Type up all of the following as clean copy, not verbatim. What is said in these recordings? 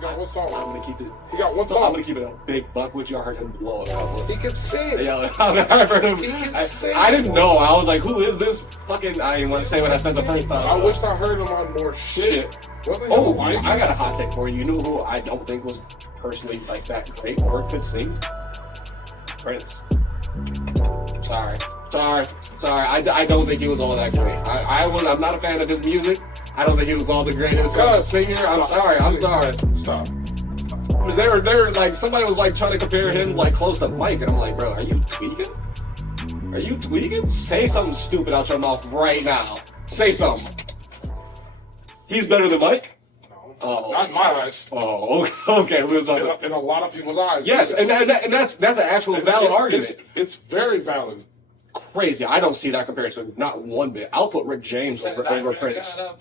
Mike got one song. I'm gonna keep it. He got one No, song. I'm gonna keep it a big buck with you. I heard him blow it out. He can sing. Yeah, I heard him. He can sing. I didn't know. I was like, who is this? Fucking. I didn't want to say what I said the first time. I wish I heard him on more shit. Oh, I got a hot take for you. You know who I don't think was personally like that great or could sing? Prince. Sorry. I don't think he was all that great. I'm not a fan of his music. I don't think he was all the greatest singer. I'm sorry. Stop. Because they were like, somebody was like trying to compare him like close to Mike, and I'm like, bro, are you tweaking? Are you tweaking? Say something stupid out your mouth right now. Say something. He's better than Mike? No. Oh. Not in my eyes. Oh, okay. In a lot of people's eyes. Yes, and that's an actual valid argument. It's very valid. Crazy. I don't see that comparison, not one bit. I'll put Rick James over Prince. I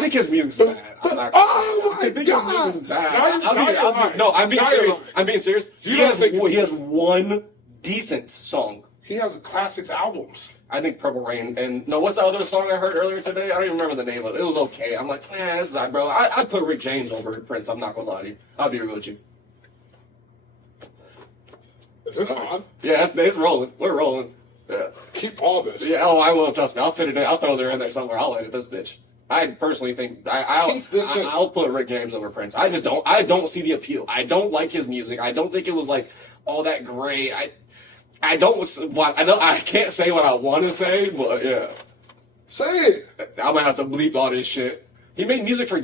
think his music's bad. Oh my God! His music's bad. I'm being serious. He has one decent song. He has classics albums. I think Purple Rain, and no, what's the other song I heard earlier today? I don't even remember the name of it. It was okay. I'm like, this is not, bro. I'd put Rick James over Prince. I'm not gonna lie to you. I'll be real with you. Is this on? Yeah, it's rolling. We're rolling. Yeah. Keep all this. Yeah. Oh, I will. Trust me. I'll fit it in. I'll throw it in there somewhere. I'll edit this bitch. I personally think I'll put Rick James over Prince. I just don't. I don't see the appeal. I don't like his music. I don't think it was like all that great. I can't say what I want to say, but yeah. Say it. I'm gonna have to bleep all this shit. He made music for.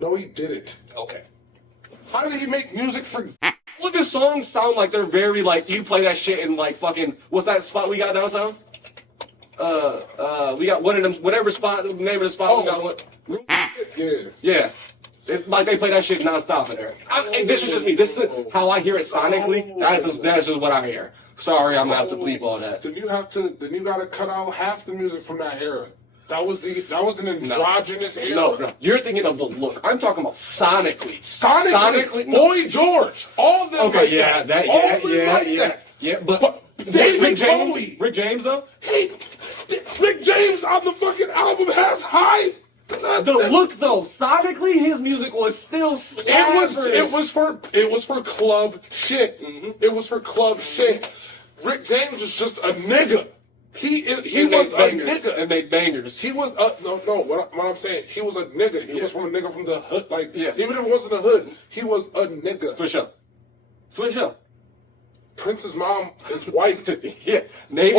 No, he didn't. Okay. How did he make music for? All of his songs sound like they're very like you play that shit in like fucking what's that spot we got downtown? We got one of them whatever spot the name of the spot we got one. Yeah. Like they play that shit nonstop in there. And this is just me. This is how I hear it sonically. That's just what I hear. Sorry, I'm gonna have to bleep all that. Then you gotta cut out half the music from that era. That was an androgynous era. No, you're thinking of the look. I'm talking about sonically. Sonically, Boy George, all them. Okay, yeah, that. But David Rick James though. Rick James on the fucking album has highs. The look though, sonically, his music was still. It was for club shit. Mm-hmm. It was for club shit. Rick James was just a nigga. He was a nigga and made bangers. He was what I'm saying. He was a nigga. He was from a nigga from the hood. Even if it wasn't a hood, he was a nigga. For sure. Prince's mom is white. Yeah, maybe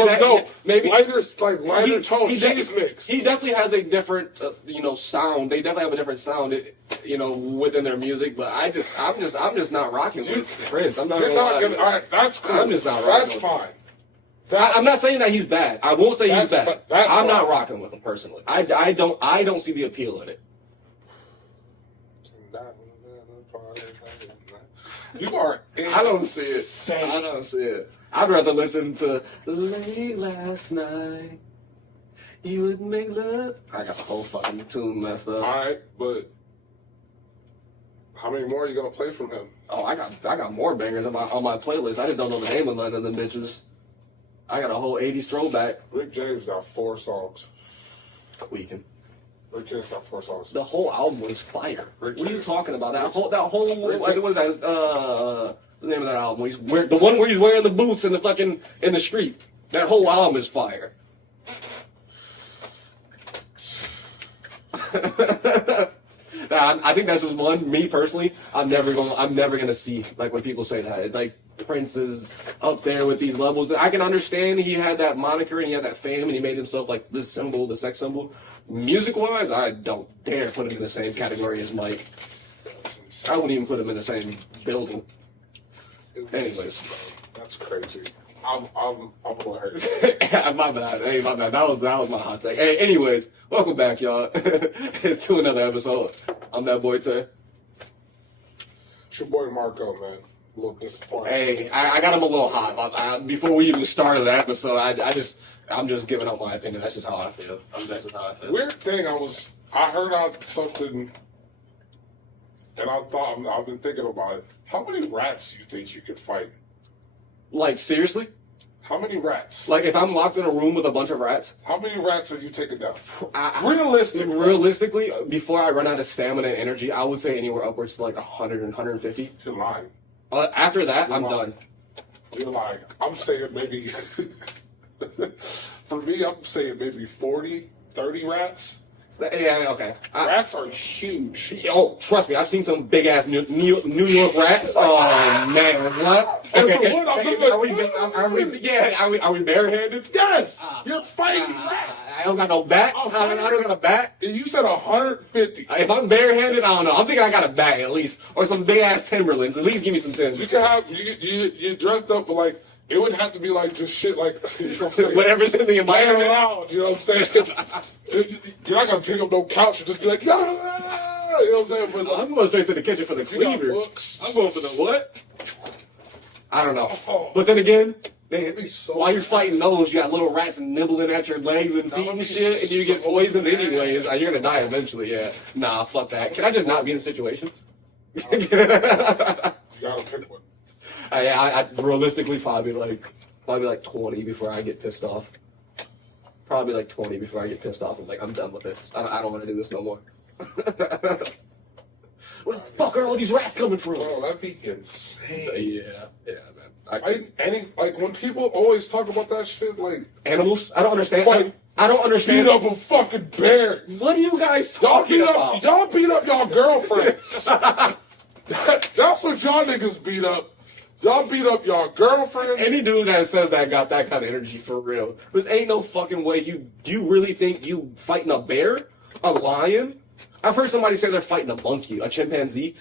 lighter tone. She's mixed. He definitely has a different, sound. They definitely have a different sound, within their music. But I'm just not rocking with Prince. I'm not. All right, that's cool. I'm just not rocking. That's fine. I'm not saying that he's bad. I won't say he's bad. I'm not fine. rocking with him personally. I don't see the appeal in it. You are. I don't see it. I'd rather listen to Late Last Night. You would make love. I got the whole fucking tune messed up. All right, but how many more are you gonna play from him? Oh, I got more bangers on my playlist. I just don't know the name of none of them bitches. I got a whole 80s throwback. Rick James got 4 songs. Tweaking. Rick James got 4 songs. The whole album was fire. What are you talking about? What was that? What's the name of that album? The one where he's wearing the boots in the street. That whole album is fire. I think that's just one. Me personally, I'm never gonna see like when people say that. Like Prince is up there with these levels. I can understand he had that moniker and he had that fame and he made himself like this symbol, the sex symbol. Music wise, I don't dare put him in the same category as Mike. I wouldn't even put him in the same building. Anyways, that's crazy. I'm gonna hurt. My bad. Hey, my bad. That was my hot take. Hey, anyways, welcome back, y'all, to another episode. I'm that boy Tay. It's your boy Marco, man. A little disappointed. Hey, I got him a little hot. Before we even started the episode, I'm just giving out my opinion. That's just how I feel. That's just how I feel. Weird thing, I heard out something, and I've been thinking about it. How many rats do you think you could fight? Like seriously? How many rats? Like, if I'm locked in a room with a bunch of rats, How many rats are you taking down? Realistically. Realistically, before I run out of stamina and energy, I would say anywhere upwards to like 100 and 150. You're lying. After that, I'm lying. done. You're lying. I'm saying maybe, for me, I'm saying maybe 40, 30 rats. Yeah, okay. Rats are huge. Oh, trust me, I've seen some big ass New York rats. Oh man, what? And Okay, for one, I'm just like, are we barehanded? Yes! You're fighting rats! I don't got no bat. I don't got a bat. And you said 150. If I'm barehanded, I don't know. I'm thinking I got a bat at least, or some big ass Timberlands. At least give me some You Timbers. can have, you dressed up, but like, it would have to be like just shit like, you know what I'm saying? Whatever's in the Laying environment. around, you know what I'm saying? You're not gonna pick up no couch and just be like, yeah, you know what I'm saying? But like, I'm going straight to the kitchen for the you got cleaver. books. I'm going for the what? I don't know. Oh. But then again, be so while you're fighting those, you got little rats nibbling at your legs and feet and shit, and you get poisoned anyways. You're gonna die eventually, yeah. Nah, fuck that. Can I just not be in the situation? You gotta pick one. I realistically probably like 20 before I get pissed off. Probably like 20 before I get pissed off. I'm like, I'm done with this. I don't want to do this no more. Where the fuck are all these rats coming from? Bro, that'd be insane. Yeah, man. Like when people always talk about that shit, like Animals? I don't understand. Fuck. I don't beat understand. up a fucking bear. What are you guys Y'all talking beat about? up y'all beat up y'all girlfriends. That's what y'all niggas beat up. Y'all beat up y'all girlfriends. Any dude that says that got that kind of energy for real. This ain't no fucking way. You really think you fighting a bear? A lion? I've heard somebody say they're fighting a monkey, a chimpanzee,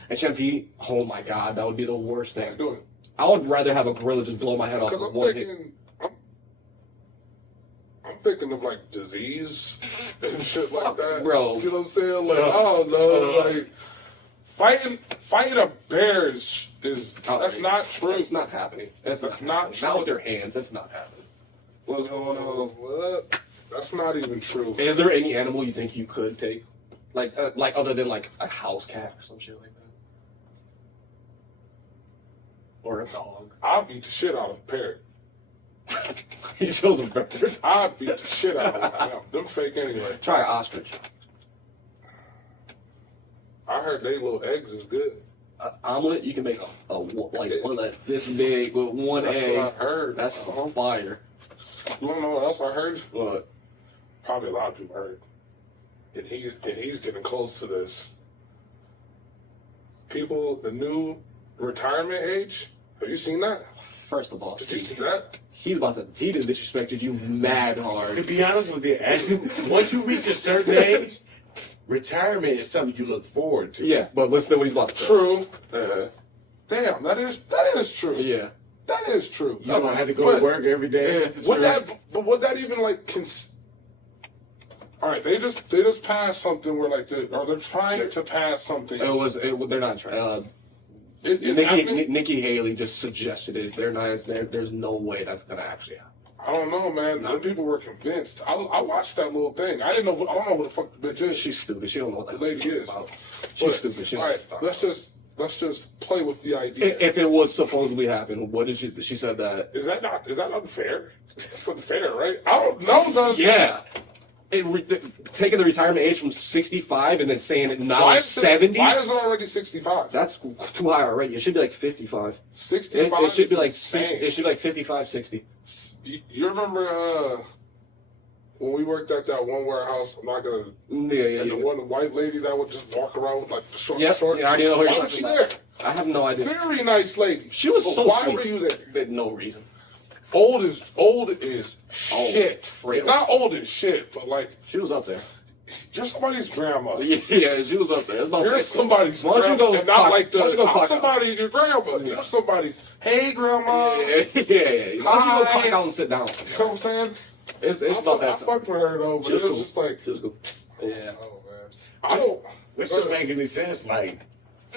oh my god, that would be the worst thing. Do it. I would rather have a gorilla just blow my head off with Because one hit. I'm thinking of like disease and shit like that. Bro. You know what I'm saying? Like, I don't know. Like, fighting a bear is that's not true. It's not happening. That's not true. Not with their hands. That's not happening. What's going on? What? That's not even true. Is there any animal you think you could take? Like other than like a house cat or some shit like that? Or a dog? I'll beat the shit out of a parrot. He chose a bird. I'll beat the shit out of them. Them fake anyway. Try an ostrich. I heard they little eggs is good. Omelet, you can make like one that's this big with one That's egg. what I heard. That's on fire. You wanna know what else I heard? What? Probably a lot of people heard. And he's getting close to this. People, the new retirement age. Have you seen that? First of all, Did you see that? he just disrespected you mad To hard. be honest with you, once you reach a certain age, retirement is something you look forward to. Yeah, but listen to what he's about to say. True. Uh, Damn, that is true. yeah. That is true. You don't have to go to work every day. Would that even like all right, they just passed something where like they're trying to pass something. They're not trying. It's happening? Nikki Haley just suggested it. They're not. There's no way that's gonna actually happen. I don't know, man. Them people were convinced. I watched that little thing. I don't know who the fuck the bitch is. She's stupid. She don't know what The that lady is. about. But, She's stupid. She don't all know right, what that's about. let's just play with the idea. If it was supposedly happen, what did she said that? Is that unfair? It's unfair, right? I don't know. Does Yeah. Taking the retirement age from 65 and then saying it now is 70. Why is it already 65? That's too high already. It should be like 55. 65. It should be like insane. it should be like 55, 60. You remember when we worked at that one warehouse? I'm not gonna. Yeah. And the one white lady that would just walk around with like short Yep. shorts. Yeah, I already know who you're Why was talking she about. there? I have no idea. Very nice lady. She was But so why sweet. were you there? There's no reason. Old is shit. frail. Not old as shit, but like She was up there. you're somebody's grandma. Yeah, she was up there. It's about You're somebody's Why don't you grandma, go and not clock- like why don't you go I'm clock out? somebody your grandma. You're somebody's hey grandma. Yeah. Why don't you go Hi. clock out and sit down? You know what I'm saying? It's I about that time. fucked with her though, but She was it was cool. just like She was cool. Yeah. oh man. I don't Which don't make any sense. Like,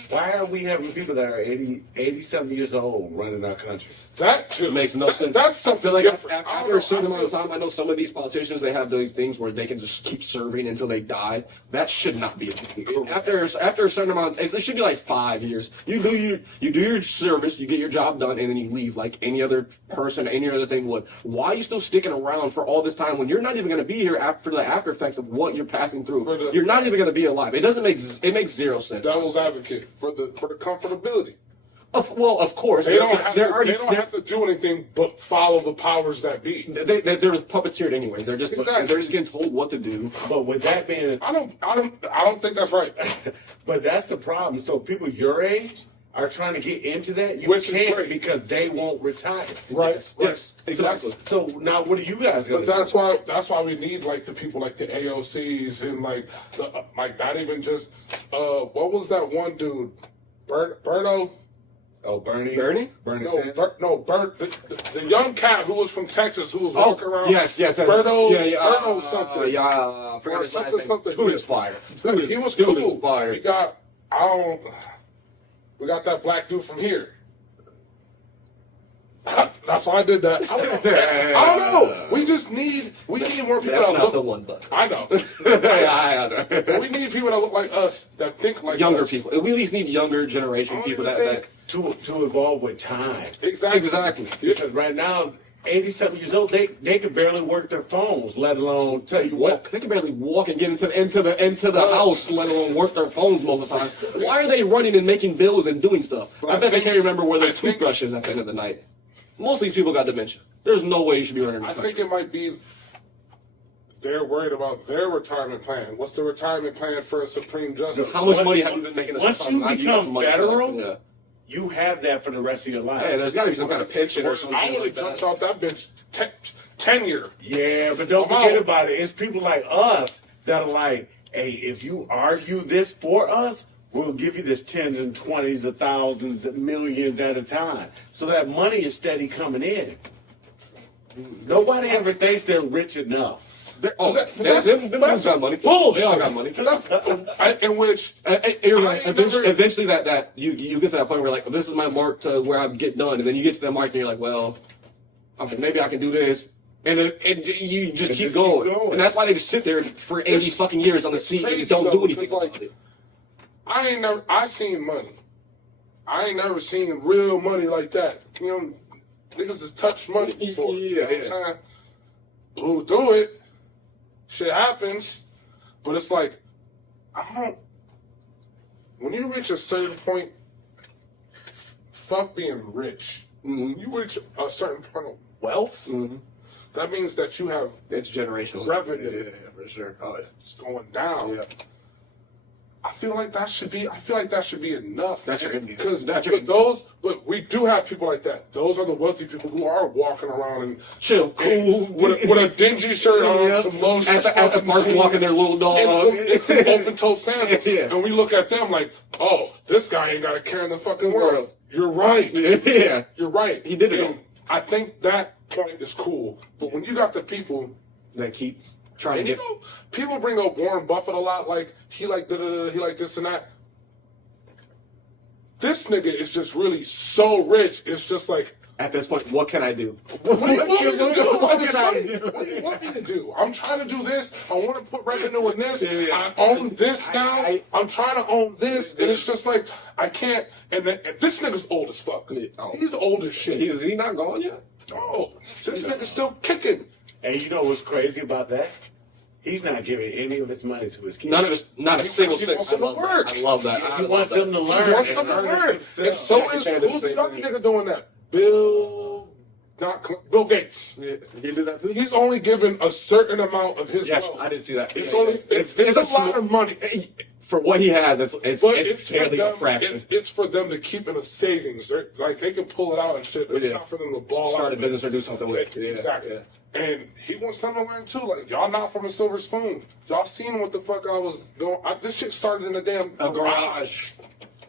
Why are we having people that are 87 years old running our country? That too It makes no sense. That's I something feel like different. after a certain amount of time, I know some of these politicians, they have these things where they can just keep serving until they die. That should not be a thing. After a certain amount, it should be like 5 years. You do your service, you get your job done, and then you leave like any other person, any other thing would. Why are you still sticking around for all this time when you're not even going to be here for the after effects of what you're passing through? You're not even going to be alive. It makes zero sense. Devil's advocate for the comfortability. Well, of course. They don't have to do anything but follow the powers that be. They're puppeteered anyways. They're just getting told what to do. But with that being, I don't think that's right. but that's the problem. So people your age are trying to get into that. You Which is can't great. because they won't retire. Right. Yes, exactly. So now, what are you guys going But to do? that's why we need like the people like the AOCs and like the like not even just what was that one dude, Berto? Oh, Bernie? Bernie No, Sanders? the young cat who was from Texas who was walking around. Yes. Berto, Yeah. Berto something. I forgot Or his last name. something. Dude is fire. He was Dude cool. is fire. We got that black dude from here. That's why I did that. I don't know. We need more people That's that not look. the one, but I know. I know. But we need people that look like us, that think like Younger us. people. We at least need younger generation I don't people even that To evolve with time. Exactly. Because right now, 87 years old, they can barely work their phones, let alone tell you walk. what. They can barely walk and get into the house, let alone work their phones most of the time. Why are they running and making bills and doing stuff? I bet they can't remember where their toothbrush is at the end of the night. Most of these people got dementia. There's no way you should be running. I think it might be they're worried about their retirement plan. What's the retirement plan for a Supreme Justice? How much money have you been making? Once you become federal, yeah. you have that for the rest of your life. Hey, there's got to be some kind of pension or something. I would like have jumped that. off that bench tenure. Yeah, but don't I'm forget out. about it. It's people like us that are like, hey, if you argue this for us, we'll give you this tens and twenties of thousands, millions at a time. So that money is steady coming in. Nobody ever thinks they're rich enough. Them guys got money. Bullshit. They all got money. In which You're right. I ain't never- Eventually, that you get to that point where like, this is my mark to where I get done, and then you get to that mark and you're like, well, okay, maybe I can do this, and you just keep going. And that's why they just sit there for 80 fucking years on the seat and crazy don't though, do because, anything. like, about it. I seen money. I ain't never seen real money like that. You know, niggas has touched money before. You know what I'm saying? Blew through it. Shit happens. But it's like, when you reach a certain point, fuck being rich. When you reach a certain point of wealth, that means that you have It's generational. revenue. Yeah, for sure. Oh, yeah. It's going down. Yeah. I feel like that should be enough. That's your because that's your- but we do have people like that. Those are the wealthy people who are walking around and Chill, cool, with a dingy shirt on, Yep. some low at the park jeans, walking their little dog, and some open toe sandals. Yeah. And we look at them like, oh, this guy ain't got a care in the fucking world. You're right. yeah. You're right. He did it And all. I think that point is cool. But when you got the people. That keep trying And to you get. know, people bring up Warren Buffett a lot, like he like da-da-da, he like this and that. This nigga is just really so rich. It's just like, At this point, what can I do? what do you want me to do? What Like, can I do? what do you want me to do? I'm trying to do this. I want to put revenue in this. Yeah. I own this now. I'm trying to own this, and it's just like I can't. And this nigga's old as fuck. Oh. He's old as shit. Is he not gone yet? Oh, this nigga's still kicking. And you know what's crazy about that? He's not giving any of his money to his kids. None of us, not a single he cent. wants them to work. I love that. He I love wants that. them to learn. He wants them to and learn. themselves. And so Jackie is Chan did who's the the same other thing. nigga doing that? Bill Gates. Yeah. He did that too. He's only given a certain amount of his Yes, wealth. I didn't see that. It's Yeah, only yeah. it's a lot small- of money. For what he has, it's But it's for barely a them, fraction. it's for them to keep in a savings. Like they can pull it out and shit. But it's Yeah. not for them to ball Start out a business or do something with it. Yeah, Exactly. yeah. And he wants something to learn too. Like y'all not from a silver spoon. Y'all seen what the fuck I was doing. This shit started in a damn garage.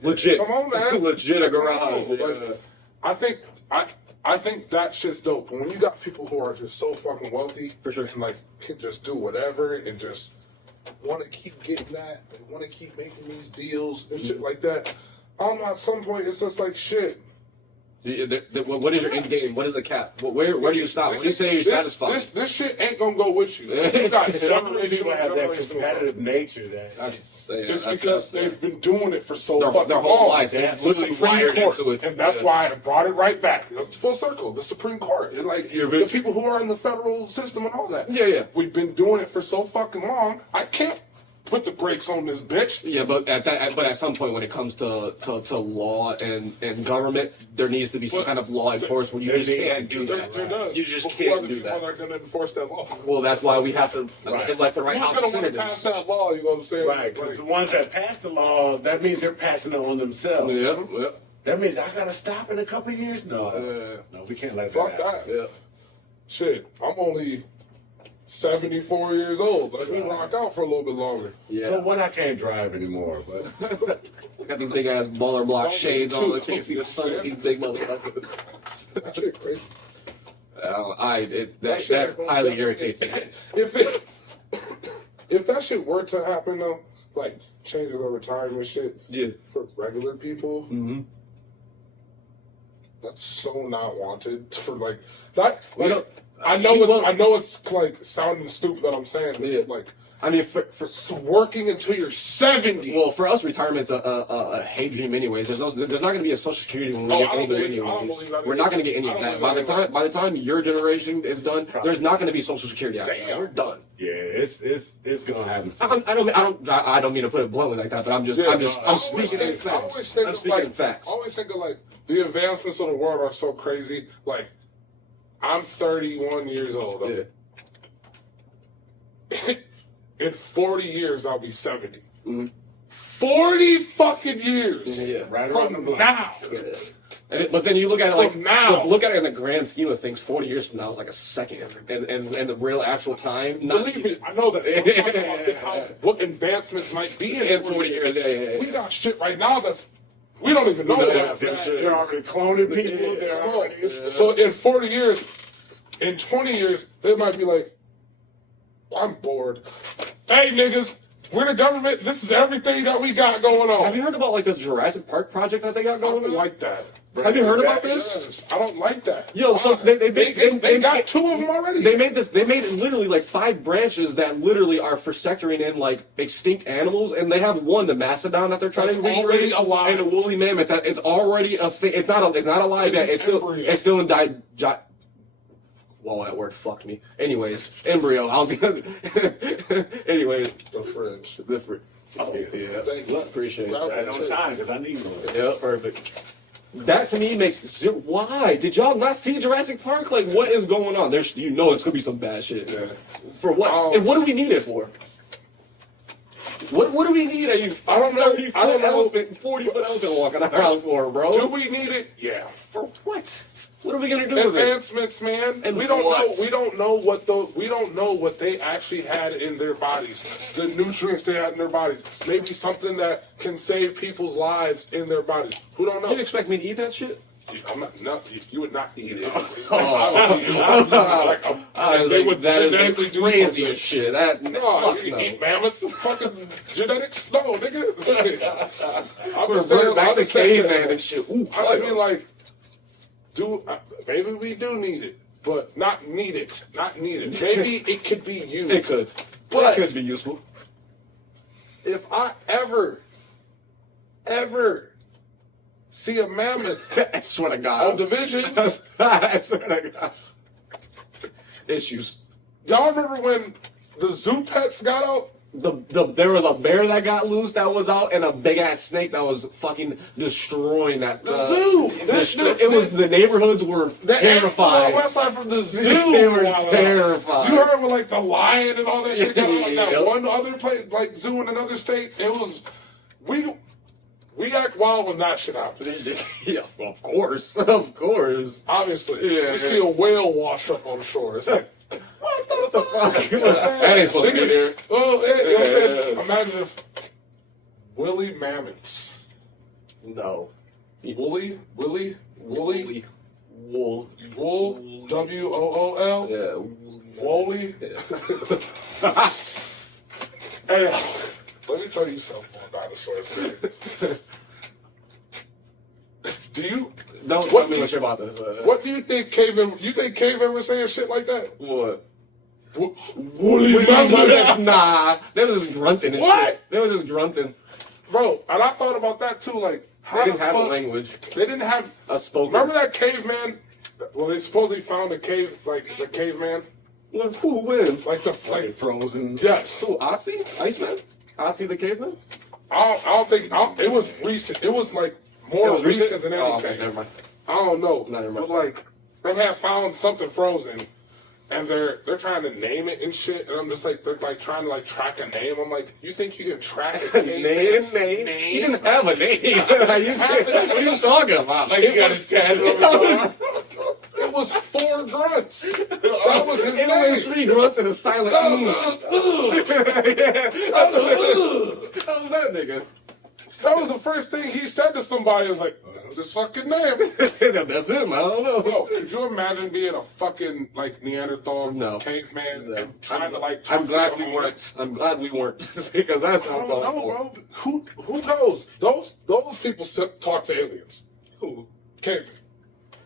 Legit. Come on, man. Legit a garage. Come on. Yeah. Like, I think that shit's dope. But when you got people who are just so fucking wealthy, For sure. and like can just do whatever and just want to keep getting that, and want to keep making these deals and shit like that. I don't know, at some point, it's just like, shit. What is your end game? What is the cap? Where do you stop? When do you say you're satisfied? This shit ain't gonna go with you. You got Some generational people have that generational competitive nature that it's because they've been doing it for so fucking their whole long. life. They The literally Supreme wired Court, into it. and that's why I brought it right back. It's full circle. The Supreme Court, and like the people who are in the federal system and all that. Yeah. We've been doing it for so fucking long. I can't put the brakes on this bitch. Yeah, but at some point when it comes to law and government, there needs to be some kind of law enforcement. You just can't do that. There does. You just Who can't other do people that. are going to enforce that law? Well, that's why we have to elect the right Who's House going to want to Representatives. pass that law? You know what I'm saying? right. 'Cause the ones that pass the law, that means they're passing it on themselves. Yeah. That means I gotta stop in a couple years. No, we can't let that Fuck happen. that. Yeah. Shit, I'm only 74 years old. Let me rock out for a little bit longer. Yeah. So when I can't drive anymore, but Got these big ass baller block Don't shades get on. too I can't see the sun. close. These big motherfuckers. That shit crazy. That highly irritates me. If that shit were to happen though, like changes of retirement shit, Yeah. for regular people, that's so not wanted for like that. We Like, don't- I know it's like sounding stupid that I'm saying this, Yeah. but like I mean, for working until you're 70. well, for us, retirement's a hate dream. Anyways, there's not going to be a Social Security when we get I don't older. believe- I don't Anyways, believe that we're not going to get any I of don't that. believe that By the time your generation is done, there's not going to be Social Security out there. Damn. We're done. yeah, it's gonna happen. soon. I don't mean to put it bluntly like that, but I'm speaking in facts. I'm speaking in facts. I always think of like the advancements of the world are so crazy. Like, I'm 31 years old. In 40 years, I'll be 70. 40 fucking years. Yeah. Right around the From block. now. But then you look at it like From now. look at it in the grand scheme of things. 40 years from now is like a second, and the real actual time. Not Believe me, I know that. I'm talking about what advancements might be in 40 years. Yeah. We got shit right now that's we don't even know Yeah, about. They're already cloning people. They're already. So in 40 years, in 20 years, they might be like, I'm bored. Hey, niggas, we're the government. This is everything that we got going on. Have you heard about like this Jurassic Park project that they got I going don't on? like that. Have you heard about this? Yes, I don't like that. Yo, so they got two of them already. They made literally like 5 branches that literally are for sectoring in like extinct animals, and they have one, the mastodon that they're trying That's to already recreate, alive. and a woolly mammoth that it's already a thing. It's not alive yet. It's an embryo. It's still in Whoa, that word fucked me. Anyways, embryo. I was gonna. Anyways, The fridge. different. Oh yeah, Thank you. appreciate Right that. Right on time because I need one. Yeah, perfect. That to me makes zero. Why did y'all not see Jurassic Park? Like, what is going on? There's, it's gonna be some bad shit. Yeah. For what? And what do we need it for? What do we need a I don't know. 30-foot I don't know. elephant, 40-foot elephant walking around for, bro? Do we need it? Yeah. For what? What are we gonna do with it? Advancements, man. And we don't what? know. We don't know what they actually had in their bodies. The nutrients they had in their bodies. Maybe something that can save people's lives in their bodies. Who don't know? You expect me to eat that shit? I'm not. You would not eat it. They would that is genetically do crazy something. as shit. That No, fuck you no. eat mammoths. Fucking genetics. No, nigga. I'm We're just saying. bringing back I'm the just saying. caveman and shit. Ooh, I mean, like, maybe we do need it, but not need it. Not need it. Maybe it could be used. it could. But it could be useful. if I ever see a mammoth I swear to God. on Division, I swear to God. Issues. y'all remember when the zoo pets got out? There was a bear that got loose that was out, and a big ass snake that was fucking destroying that. The zoo. The neighborhoods were terrified. West side from the zoo. They were Wow. terrified. You heard when like the lion and all that shit got out, like that Yep. one other place, like zoo in another state. It was we act wild when that shit happens. Yeah, of course, of course. Obviously, Yeah. we see a whale wash up on the shore. It's like, what the fuck? That ain't supposed to be there. Oh, you know what I'm saying? Imagine if woolly mammoths, No. wool, Wool. WOOL, Yeah. woolly. Hey, let me tell you something about dinosaurs. Do you? Don't tell me what you're about to say. What do you think cavemen? You think cavemen were saying shit like that? What? Woolly mammoth. Nah, they was just grunting and What? shit. They was just grunting. Bro, and I thought about that too. Like, how They didn't the have a fuck- language. They didn't have A spoken. Remember that caveman? Well, they supposedly found a cave, like the caveman, Who when? like the Like frozen. Yes. Who? Otzi? Iceman? Otzi the caveman? I don't think it was recent. It was like more It was recent than Oh, anything. okay, never mind. I don't know. No, never mind. But like they had found something frozen, and they're trying to name it and shit. And I'm just like they're like trying to like track a name. I'm like, you think you can track a name? Name? He didn't have a name. What are you talking about? Like you got his cat over his arm. It was 4 grunts. That was his It only name. 3 grunts and a silent. That was that nigga. That was the first thing he said to somebody. He was like, "That's his fucking name." That's him. I don't know. Bro, could you imagine being a fucking like Neanderthal No. caveman and trying to like? I'm talk glad to we your weren't. I'm glad we weren't because that I sounds don't awful. know, bro. Who knows? Those people talk to aliens. Who? Cavemen.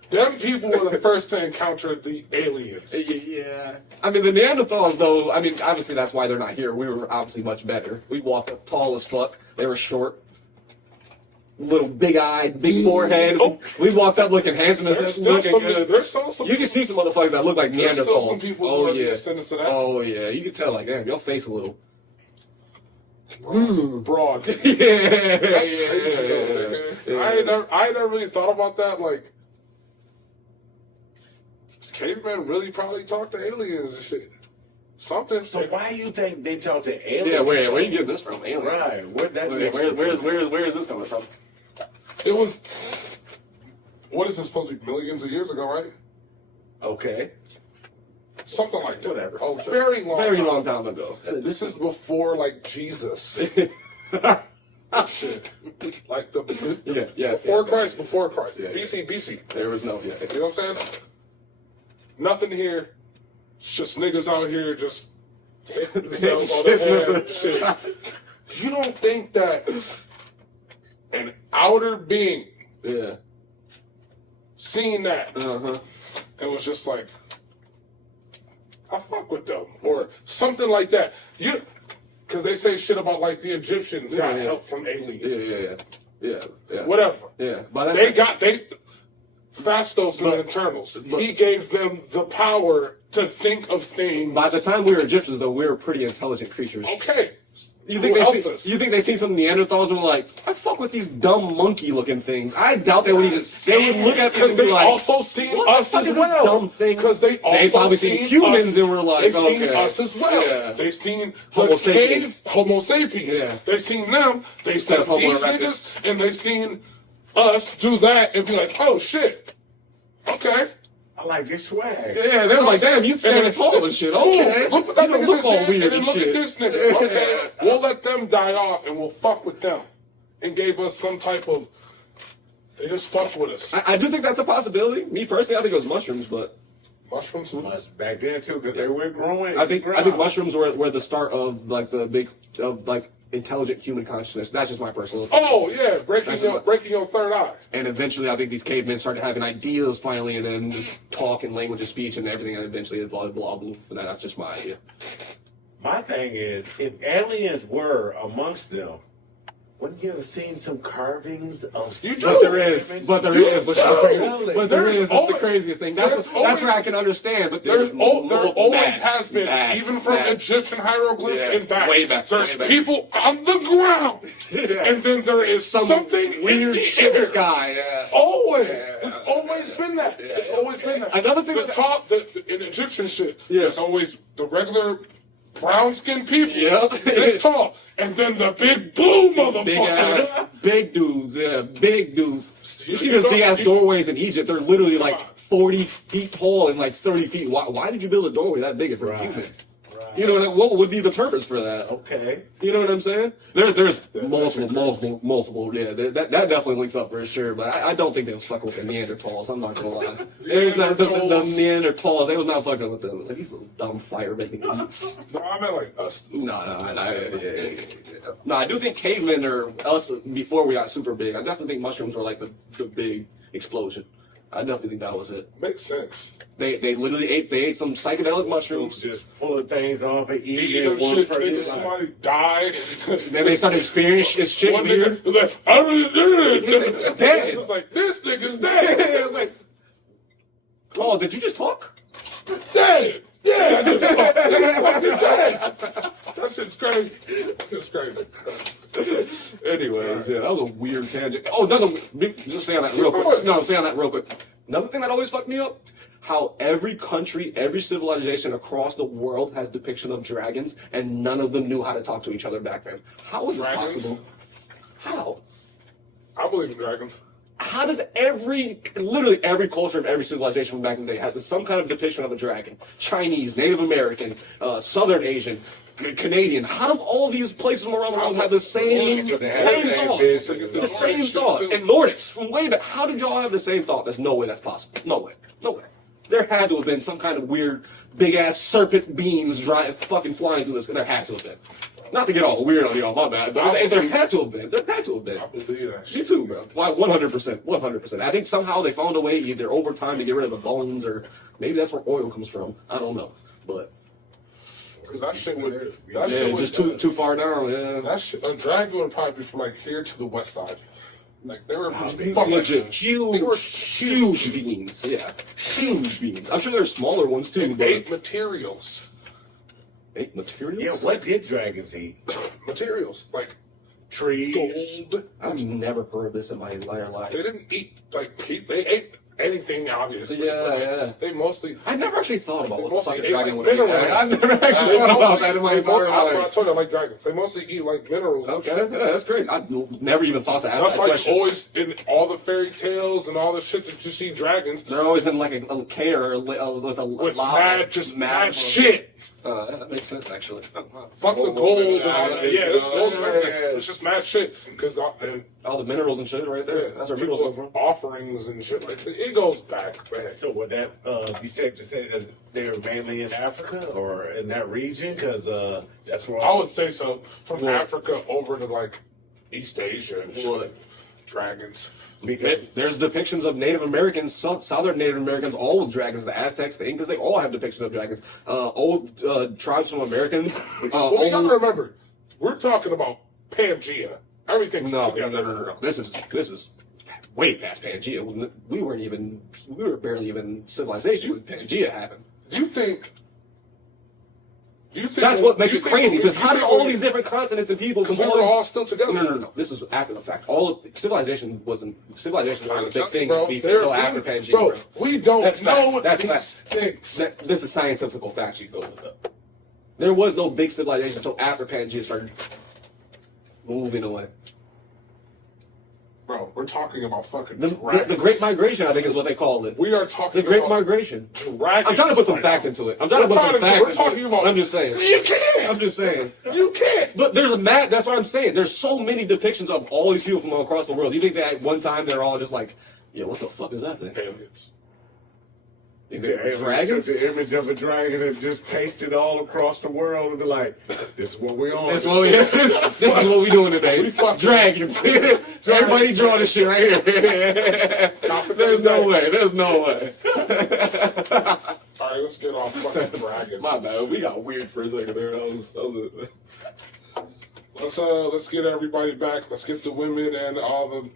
Them people were the first to encounter the aliens. Yeah. I mean, the Neanderthals, though, I mean, obviously that's why they're not here. We were obviously much better. We walked up tall as fuck. They were short. Little big-eyed, big forehead. Oh. We walked up looking handsome as There's this, still looking some. good. There's still some. You can see some motherfuckers that look like There's still Neanderthals. some people who Oh, are yeah. descendants of that. Oh, yeah. You can tell, like, damn, your face a little. Broad. Yeah. That's crazy, though, nigga. I ain't never really thought about that. Like, cavemen really probably talk to aliens and shit. Something. So why you think they talk to aliens? Yeah, where you getting this from? Aliens. Right. Where that Where mixture from? is this coming from? It was. What is this supposed to be? Millions of years ago, right? Okay. Something like that. Whatever. Oh, very long. Very time. long time ago. This is before like Jesus. Shit. Like the Yeah, yes, before yes, Christ, before Christ. Yeah, BC. There was no, yeah. You know what I'm saying? Nothing here. It's just niggas out here just hitting themselves on the head and shit. You don't think that an outer being Yeah. seen that Uh-huh. and was just like, I fuck with them or something like that. Because they say shit about like the Egyptians got Yeah. help from aliens. Yeah. Whatever. Yeah. But Fastos and the Eternals. He gave them the power to think of things. by the time we were Egyptians, though, we were pretty intelligent creatures. Okay. You think Who they helped see, us? you think they seen some Neanderthals and were like, I fuck with these dumb monkey-looking things. I doubt they would even. They would look at this Because and be they like, also seen what us the fuck as is well. this dumb thing? Because they also probably seen seen humans us, and were like, they seen okay. us as well. Yeah. They seen Homo the sapiens. cave Homo sapiens. Yeah. They seen them. They Instead seen of Homo these erectus. niggas, and they seen us do that and be like, oh shit, okay. I like this swag. yeah, they were like, damn, you standing tall and shit. Okay. Look what that you don't nigga look just all did, weird and and then look shit. at this nigga. Okay, we'll let them die off, and we'll fuck with them. And gave us some type of. They just fucked with us. I do think that's a possibility. Me personally, I think it was mushrooms, but Mushrooms. Must back then too, because they were growing. I think mushrooms were the start of like the big of like intelligent human consciousness. That's just my personal opinion. Oh yeah, breaking your third eye. And eventually, I think these cavemen started having ideas finally, and then talk and language of speech and everything, and eventually evolved. Blah blah. But that's just my idea. My thing is, if aliens were amongst them, wouldn't you have seen some carvings of? You do. But there is, but there is, which Really? but there There's is. It's the always- craziest thing. That's there's that's where I always- can understand. But There always mad, has been, mad, even from mad. Egyptian hieroglyphs Yeah, and back. way back, There's way back. people on the ground, Yeah. and then there is something in weird the shit air. sky. Yeah. Always, Yeah. it's always been that. It's always been that. Another thing the that- top, in Egyptian shit, Yeah. there's always the regular brown skinned people. Yep. This tall, and then the big blue Big motherfuckers. ass, big dudes, yeah, big dudes. You You see those don't- big ass you- doorways in Egypt? They're literally like on. 40 feet tall and like 30 feet. Why did you build a doorway that big if it's human? Right. You know what would be the purpose for that? Okay. You know what I'm saying? There's multiple. Yeah, that definitely links up for sure. But I don't think they was fucking with the Neanderthals. I'm not gonna lie. There's not the Neanderthals. They was not fucking with them. Like these little dumb fire making eats. No, I meant like us. No, I do think cavemen are us before we got super big. I definitely think mushrooms were like the big explosion. I definitely think that was it. Makes sense. They literally ate some psychedelic mushrooms. Just pulling things off and eating Eating it. One shit, person, nigga, like, somebody died. Then they started experiencing shit One weird. nigga was like, I really did. Dead. It's like, this nigga's dead. Like, oh, did you just talk? Dead. Yeah, I just talked. He's fucking dead. That shit's crazy. It's crazy. Anyways, yeah, that was a weird tangent. Oh, just say on that real quick. No, say on that real quick. Another thing that always fucked me up, how every country, every civilization across the world has depiction of dragons, and none of them knew how to talk to each other back then. How is this Dragons? possible? How? I believe in dragons. How does literally every culture of every civilization from back in the day has some kind of depiction of a dragon? Chinese, Native American, Southern Asian, Canadian. How do all these places from around the world have the same thought? The same thought. And Nordics, from way back, how did y'all have the same thought? There's no way that's possible. No way. No way. There had to have been some kind of weird, big-ass serpent beings fucking flying through this. There had to have been. Not to get all weird on y'all, my bad, but there had to have been. There had to have been. I believe that Me shit. too, bro. Why? 100%. 100%. I think somehow they found a way, either over time, to get rid of the bones, or maybe that's where oil comes from. I don't know, but Because that shit would. yeah, just too far down. Yeah, That shit. A dragon would probably be from like here to the west side. Like they were fucking legit They were huge beans. Yeah, huge beans. I'm sure there's smaller ones too. But Ate materials. ate materials. Yeah, what did dragons eat? Materials like Trees. gold. I've never heard of this in my entire life. They didn't eat like they ate anything, obviously. Yeah, but yeah. They mostly. I never actually thought about what the fuck a ate, dragon like, would eat. minerals. I've never actually They thought about mostly- that in my they entire I life. told you I like dragons. They mostly eat like minerals. Okay, yeah, that's great. I never even thought to ask That's that why question. always in all the fairy tales and all the shit that you see dragons They're always in like a cave or with a with lava, mad shit. That makes sense actually. Fuck the gold and all that. Yeah, it's gold and everything. Yeah. It's just mad shit. Because All the minerals and shit right there. That's where minerals come from. offerings and shit like that. It goes back. Man. So would that be safe to say that they were mainly in Africa or in that region? Because that's where I would say so. From Well- Africa over to like East Asia and shit. Well, because Dragons. There's depictions of Native Americans, Southern Native Americans, all with dragons. The Aztecs, the Incas, they all have depictions of dragons. Old tribes from Americans. Well, you gotta remember, we're talking about Pangea. Everything's together. No. This is way past Pangea. We were barely even civilization when Pangea happened. Do you think? That's what makes it crazy. Because how did all these different? different continents and people? Because we were all still together. No. This is after the fact. Civilization wasn't a big thing Bro, until after Pangea. Bro, we don't That's know fact. what That's these fact. things. This is scientific fact you go with it. There was no big civilization until after Pangea started moving away. Bro, we're talking about fucking The dragons. Great Migration, I think, is what they called it. We are talking The Great about Migration. dragons. I'm trying to put some right fact now. into it. I'm trying to put some fact We're into talking it. about. I'm just saying. You can't. I'm just saying. You can't. But there's that's what I'm saying. There's so many depictions of all these people from all across the world. You think that at one time they're all just like, yeah, what the fuck is that thing? Aliens. You the think they're dragons? the image of a dragon and just pasted all across the world and be like, this is what we're on. This is what we doing today. We fuck Dragons. Everybody draw this shit right here. There's no way. There's no way. All right, let's get off fucking dragons. My bad. We got weird for a second there. That was it. Let's get everybody back. Let's get the women and all the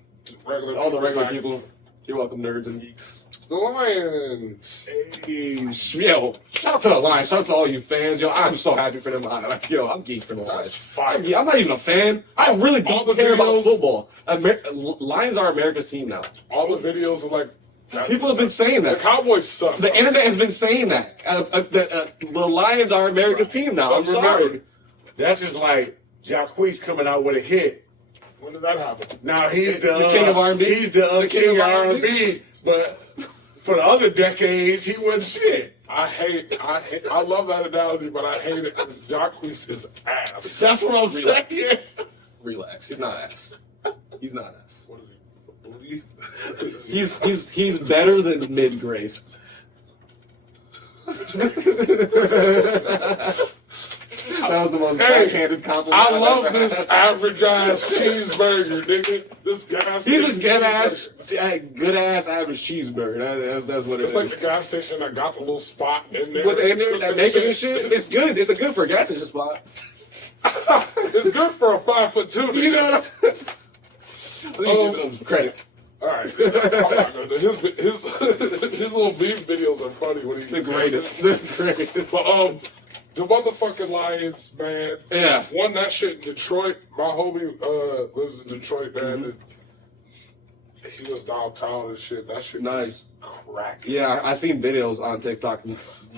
regular back. people. You're welcome, nerds and geeks. The Lions. Yo, shout out to the Lions. Shout out to all you fans. Yo, I'm so happy for them. I'm geeked for the That's Lions. fire. I'm not even a fan. I really All don't the care about videos- football. Lions are America's team now. All the videos are like. People have been saying The that. Cowboys suck. The internet has been saying that. The Lions are America's team now. I'm sorry. That's just like Jacquees coming out with a hit. When did that happen? Now he's the king of R&B? He's the king of R&B? R&B. But for the other decades, he wasn't shit. I love that analogy, but I hate it because Jacquees is ass. That's what I'm Relax. saying. Relax. He's not ass. He's not ass. What is he? Booty? He's better than mid grade. That was the most Hey, backhanded compliment. I I've love ever this had. average ass cheeseburger, nigga. This gas He's a station good ass average cheeseburger. That's what it It's is. like the gas station that got the little spot in there. With in there, that cooking bacon and shit, it's good. It's a good for a gas station spot. It's good for a 5'2", You nigga. know, credit. All right. His little beef videos are funny when he The greatest. The greatest. But the motherfucking Lions, man. Yeah. Won that shit in Detroit. My homie lives in Detroit, man. Mm-hmm. And he was downtown and shit. That shit Nice. was cracking. Yeah, I seen videos on TikTok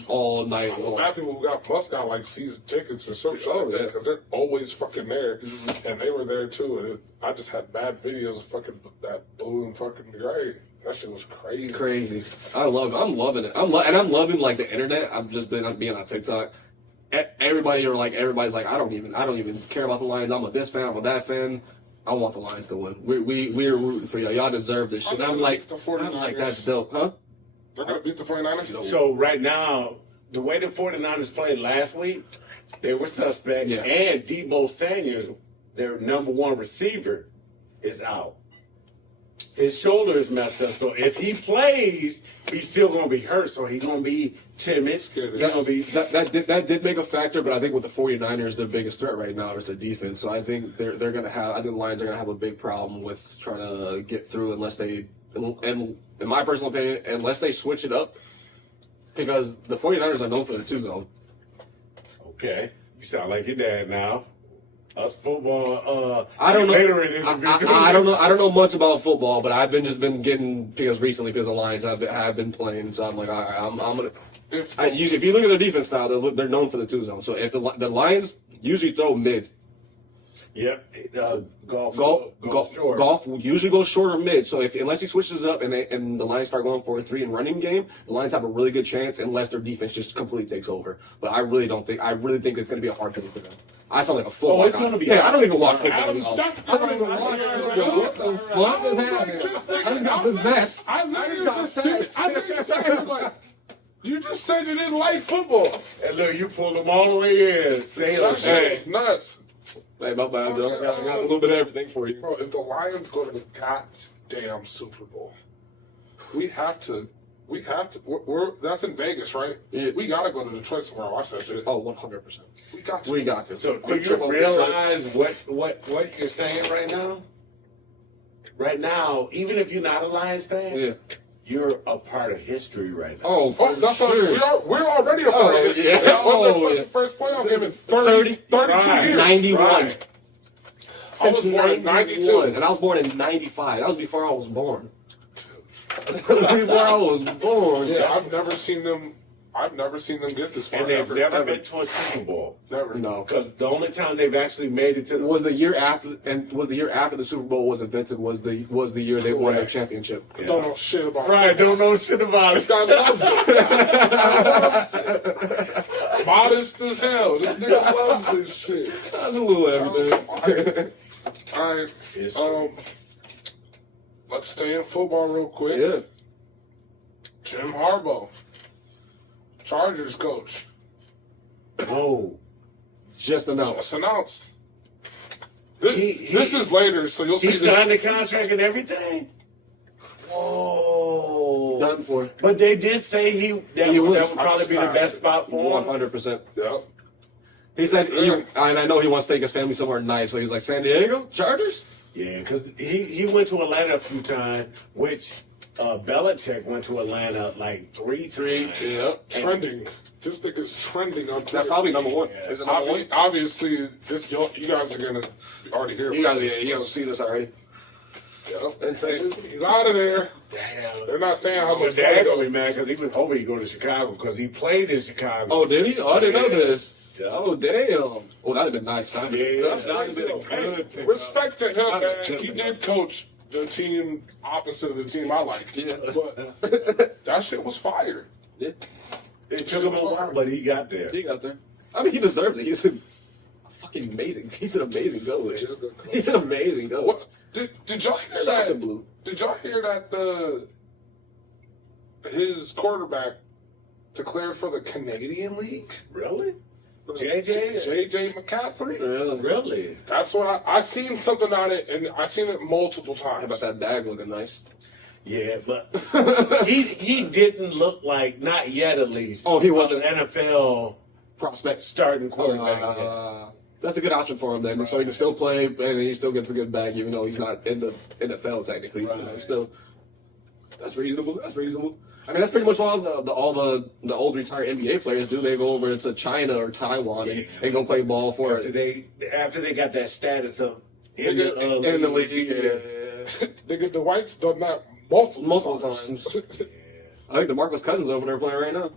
all night Well, long. mad people who must got like season tickets or some shit like that yeah. because they're always fucking there, and they were there too. And I just had bad videos of fucking that blue and fucking gray. That shit was crazy. Crazy. I'm loving it. I'm loving like the internet. I've just been being on TikTok. Everybody's like, I don't even care about the Lions. I'm a this fan. I'm a that fan. I want the Lions to win. We're rooting for y'all. Y'all deserve this shit. I'm like, that's dope, huh? They're gonna beat the 49ers. So right now, the way the 49ers played last week, they were suspect. Yeah. And Debo Sanders, their number one receiver, is out. His shoulder is messed up. So if he plays, he's still going to be hurt. So he's going to be timid. He's going to be... That did make a factor, but I think with the 49ers, their biggest threat right now is their defense. So I think they're going to have... I think the Lions are going to have a big problem with trying to get through unless they... And in my personal opinion, unless they switch it up, because the 49ers are known for the 2-zone. Okay. You sound like your dad now. Us football, I don't know. I don't know. I don't know much about football, but I've been getting because the Lions have been playing. So I'm like, all right, I'm gonna. If you look at their defense style, they're known for the 2-zone. So if the Lions usually throw mid. Yep. Golf short. Golf usually goes short or mid. So unless he switches it up and the Lions start going for a 3 and running game, the Lions have a really good chance unless their defense just completely takes over. But I really think it's going to be a hard game for them. I sound like a fool. Oh, it's going to be. Yeah, I don't even watch football. Adam, I don't even watch football. What the fuck is happening? I just got possessed. I literally just said, like, you just said you didn't like football. And look, you pulled them all the way in. Say That shit was nuts. Hey, my bad, Joe. I got a little bit of everything for you. Bro, if the Lions go to the goddamn Super Bowl, we have to. That's in Vegas, right? Yeah. We gotta go to Detroit somewhere and watch that shit. Oh, 100%. We got to. So do you realize what you're saying right now? Right now, even if you're not a Lions fan, Yeah. you're a part of history right now. Oh, for that's sure. we're already a part of history. yeah. The first playoff game in 32 Right. years. 91. Right. I was Since born in 92. And I was born in 95. That was before I was born. Before I was born. Yeah, I've never seen them get this far. And they've ever. never been to a Super Bowl. Never. No. Because the only time they've actually made it to the Was the year after the Super Bowl was invented was the year they won their Correct. championship. I don't know shit about Right, don't know shit about This it. guy loves it. This guy loves it. Modest as hell. This nigga loves this shit. That's a little everything. All right. It's Let's stay in football real quick. Yeah. Jim Harbaugh, Chargers coach, Oh. Just announced. just announced. This is later, so you'll He see signed this. the contract and everything? Whoa. Done for. But they did say that would probably be the I best spot for him. 100%. Yep. He said, and I know he wants to take his family somewhere nice, so he's like, San Diego? Chargers? Yeah, because he went to Atlanta a few times, which Belichick went to Atlanta like three times. Yep. Trending. This nigga's trending on Twitter. That's probably number one. Yeah. Is it number one? Obviously, you guys are gonna already hear. You about guys, this. you guys see this already. Yep. And say he's out of there. Damn. They're not saying how My much dad money gonna be mad because he was hoping he'd go to Chicago because he played in Chicago. Oh, did he? Oh, I didn't know this. Yeah. Oh, damn. Oh, that'd have been nice. That'd have been a good pick. Respect to him, man. That'd He been did coach the team opposite of the team I like. Yeah. But that shit was fire. Yeah, It took him a while, but he got there. he got there. I mean, he deserved it. He's a fucking amazing. He's an amazing coach. He's a good coach. He's an amazing coach. What did y'all hear Shout out to that? Blue. Did y'all hear that his quarterback declared for the Canadian League? Really? JJ McCaffrey. Really? That's what I seen something on it, and I seen it multiple times. How about that bag looking nice? Yeah, but he didn't look like, not yet at least. Oh, he wasn't an NFL prospect starting quarterback. That's a good option for him then, so he can still play and he still gets a good bag, even though he's not in the NFL technically. Right. You know, still, that's reasonable. That's reasonable. I mean, that's pretty much all the old retired NBA players do. They go over to China or Taiwan and go play ball for after it. after they got that status of In the league. Nigga, the Whites done that multiple times. I think DeMarcus Cousins over there playing right now.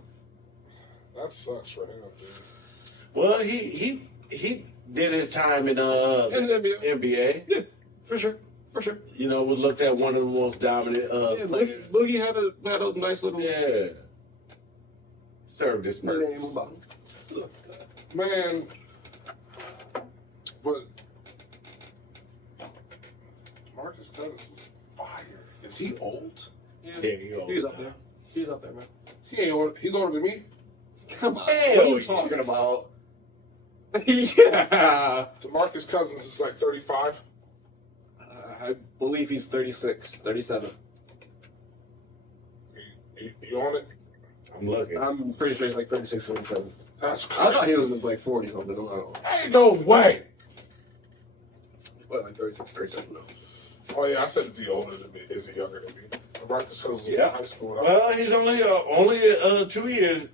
That sucks for him, dude. Well, he did his time in the NBA. Yeah, for sure. For sure. You know, was looked at one of the most dominant players. Boogie had a nice little Served his purpose. Man, but Marcus Cousins was fire. Is he old? Yeah, he's up there. He's up there, man. He ain't old. He's older than me. Come on. Hell What are you yeah. talking about? Yeah. DeMarcus Cousins is like 35. I believe he's 36, 37. You on it? I'm looking. I'm pretty sure he's like 36, 37. That's I crazy. thought he was in like 40 something. I'm not Ain't no way. What, like 36, 37? No. Oh yeah, I said is he older than me? Is he younger than me? DeMarcus Cousins was in high school. Well, he's only 2 years.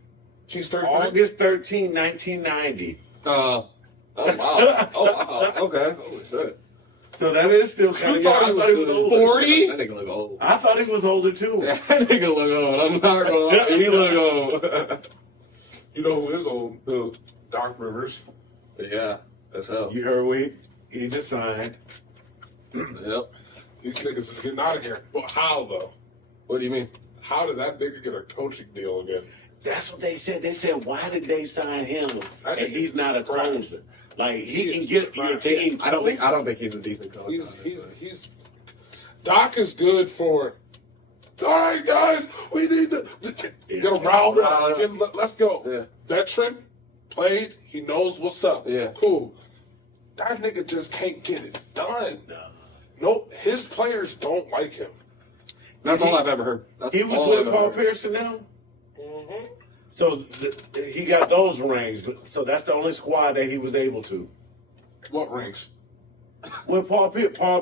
He's 33. August 13, 1990. Oh wow. Oh wow. Okay. Holy shit. So that is still kind of. thought I he thought he was was older. 40? That nigga look old. I thought he was older too. That nigga look old. I'm not gonna lie. He look old. You know who is old? Who? Doc Rivers. Yeah. That's hell. You heard he just signed. Yep. These niggas is getting out of here. But how though? What do you mean? How did that nigga get a coaching deal again? That's what they said. They said, why did they sign him? I And think he's not a trash. closer. Like he can get your team. I don't think he's a decent coach. He's Doc is good for. All right, guys, we need to get him riled up. Let's go. Yeah. Veteran, played. He knows what's up. Yeah. Cool. That nigga just can't get it done. No, his players don't like him. That's all I've ever heard. That's He was all with I've ever Paul heard. Pierce now. Mm-hmm. So he got those rings, but so that's the only squad that he was able to. What rings? With Paul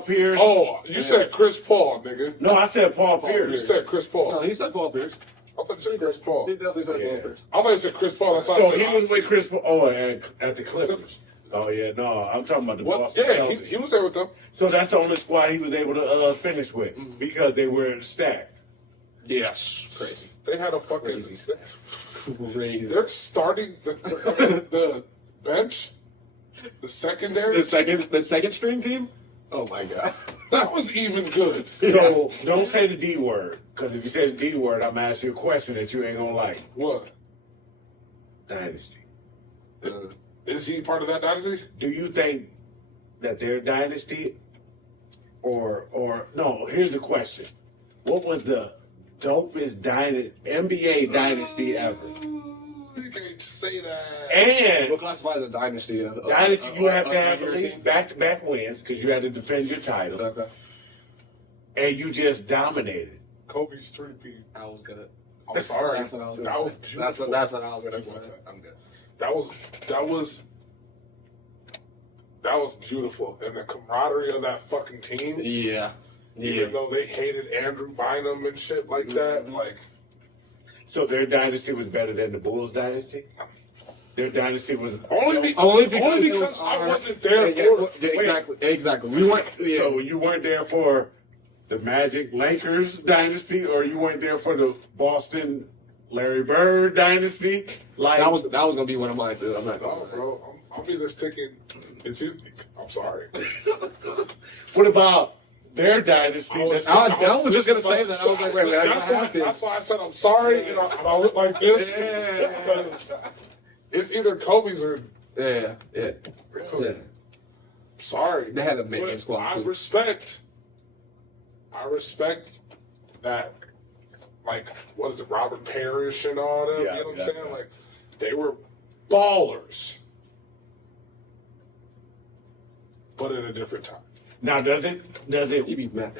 Pierce. Oh, you said Chris Paul, nigga. No, I said Paul You Pierce. said Chris Paul. No, he said Paul Pierce. I thought you said Chris Paul. He definitely said Paul Yeah. Pierce. I thought you said Chris Paul. That's why So I said he was with Chris Paul. Oh, at the Clippers. Oh yeah, no, I'm talking about the What? Boston Yeah, Celtics. he was there with them. So that's the only squad he was able to finish with because they were stacked. Yes. Crazy. They had a fucking. Crazy. Crazy. They're starting the bench, the secondary. The second string team? Oh my god. That was even good. So don't say the D word, because if you say the D word, I'm gonna ask you a question that you ain't gonna like. What? Dynasty. Is he part of that dynasty? Do you think that they're a dynasty, or no? Here's the question: what was the dopest NBA dynasty ever? You can't say that. And We'll classify as a dynasty. dynasty, you have to have at regular least team? back-to-back wins because you had to defend your title, Okay. and you just dominated. Kobe's three-peat. I was gonna. I'm sorry. That's what I was gonna That say. was beautiful. That's what I was gonna That's say. what I- I'm good. That was beautiful, and the camaraderie of that fucking team. Yeah. Even though they hated Andrew Bynum and shit like that, like So their dynasty was better than the Bulls' dynasty. Their dynasty was only because it was I our- wasn't there Yeah, for exactly. We weren't. Yeah. So you weren't there for the Magic Lakers dynasty, or you weren't there for the Boston Larry Bird dynasty. Like that was gonna be one of mine, dude. I'm not Oh, going. bro, I'm either sticking. I'm sorry. What about their dynasty? I was- I was just gonna say that. I was like, wait, That's why I said I'm sorry. You know, and I look like this because it's either Kobe's or Yeah. really. Sorry. They had a making But squad, I too. respect that. Like, what is it, Robert Parrish and all them? Yeah, you know what yeah, I'm saying? yeah. Like, they were ballers. but at a different time. Now, does it? You be mad.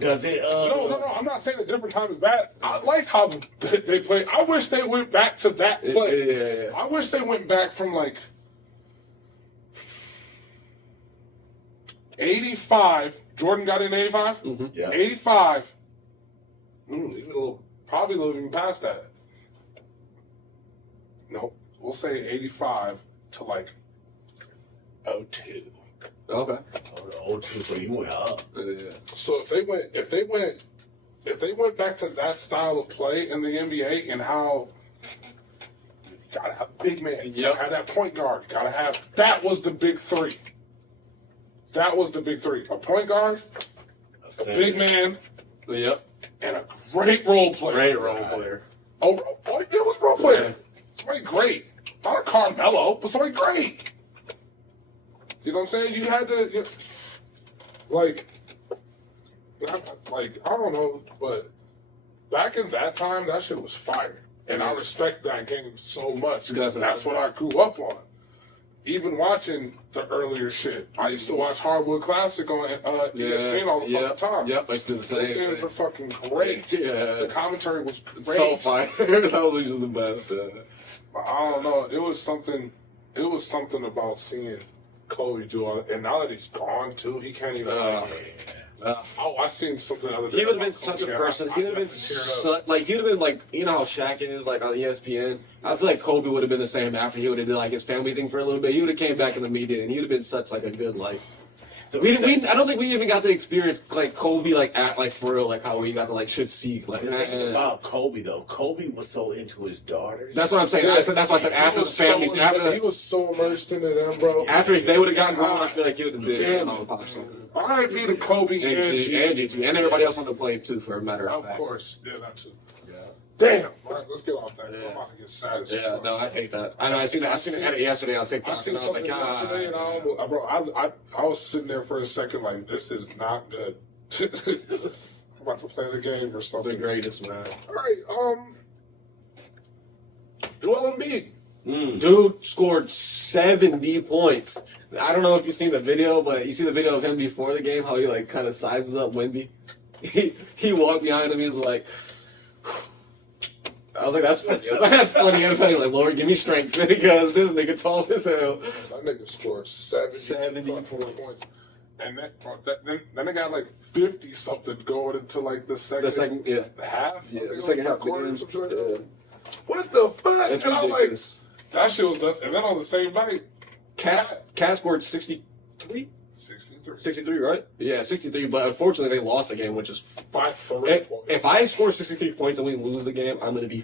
Does it? No. I'm not saying a different time is bad. I like how they play. I wish they went back to that play. Yeah. I wish they went back from like 85. Jordan got in 85. Mm-hmm. Yeah. 85. Probably a little even past that. No, we'll say 85 to like 02. Okay. Oh, 02, so you went up. Yeah. So if they went back to that style of play in the NBA and how you gotta have a big man, you gotta have that point guard, that was the big three. That was the big three. A point guard, a big man, Yep. and a great role player. Great role player. Oh, all you did was role player. Somebody great. Not a Carmelo, but somebody great. You know what I'm saying? You had to, I don't know, but back in that time, that shit was fire. And I respect that game so much because that's what I grew up on. Even watching the earlier shit. I used to watch Hardwood Classic on ESPN all the fucking time. Yep, I used to do the same Those games thing. were fucking great. Yeah. The commentary was great. So fire. That was just the best. But I don't know. It was something about seeing Kobe do all, and now that he's gone too, he can't even. I seen something other. He would have been such a person. He would have been he would have been like, you know how Shaq is like on ESPN. I feel like Kobe would have been the same after he would have did like his family thing for a little bit. He would have came back in the media and he would have been such like a good like. So I don't think we even got to experience like Kobe like at like for real like how we got to like should see like. About Kobe though, Kobe was so into his daughters. That's what I'm saying. Yeah, That's why I said after the family, he was so immersed into them, bro. after if they would have gotten grown, I feel like he would have did. Damn. And R.I.P. to Kobe and G. and everybody else on the plane too, for a matter of Of fact. course, yeah, that too. Yeah. Damn. All right, let's get off that. I'm about to get sad as Yeah, fuck. no, I hate that. I know. I seen it yesterday on I TikTok, seen and I was something like, yesterday, and I was sitting there for a second, like, this is not good. I'm about to play the game or the something. greatest man. All right, Joel Embiid. Dude scored 70 points. I don't know if you've seen the video, but you see the video of him before the game, how he like kind of sizes up Wemby. He walked behind him. He was like, I was like, that's funny. I was like, that's funny. I was like, Lord, give me strength because this nigga tall as hell. That nigga scored 70 points. And then they got like 50 something going into like the second half. Yeah, I think the second half of the quarter or game. some shit like that. What the fuck? It's And I'm like, ridiculous. that shit was nuts. And then on the same night, Cat scored 63? 63. 63, right? Yeah, 63, but unfortunately they lost the game, which is... 5-3 points. If I score 63 points and we lose the game, I'm going to be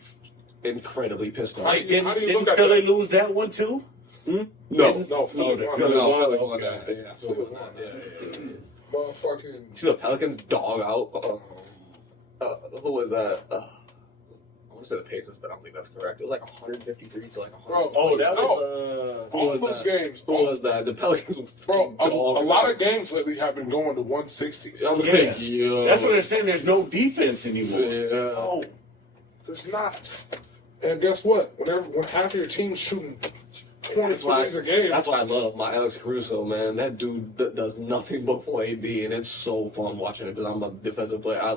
incredibly pissed off. How do you Didn't look at Philly that? lose that one too? No. No, Philly won. Philly won. Okay. Yeah, Philly won. Motherfucking. See the Pelicans dog out? Who was that? I want to say the Pacers, but I don't think that's correct. It was like 153 to like 100. Bro, Oh, that no. was Who All was those that? games, Who was that? The Pelicans was Bro, a dog lot out. of games lately have been going to 160. I'm yeah. like, yo. That's what they're saying. There's no defense anymore. Yeah. No, there's not. And guess what? When half of your team's shooting 20 threes a game. That's why I love my Alex Caruso, man. That dude does nothing but play AD, and it's so fun watching it because I'm a defensive player.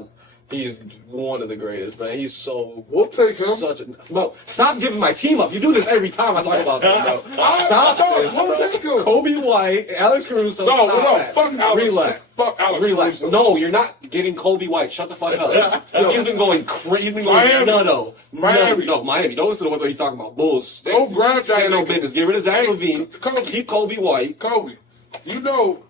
He's one of the greatest, man. He's so... We'll take him. No, stop giving my team up. You do this every time I talk about this, bro. Stop No, this, we'll bro. take him. Kobe White, Alex Caruso. No, stop no, that. fuck Alex. Relax. Fuck Alex. Relax. Caruso. No, you're not getting Kobe White. Shut the fuck up. He's been going crazy. He's been going Miami. nutto. Miami. No, Miami. Don't listen to what he's talking about. Bulls. Go grab that Stand on nigga. business. Get rid of Zach Levine. Kobe. Keep Kobe White. Kobe, you know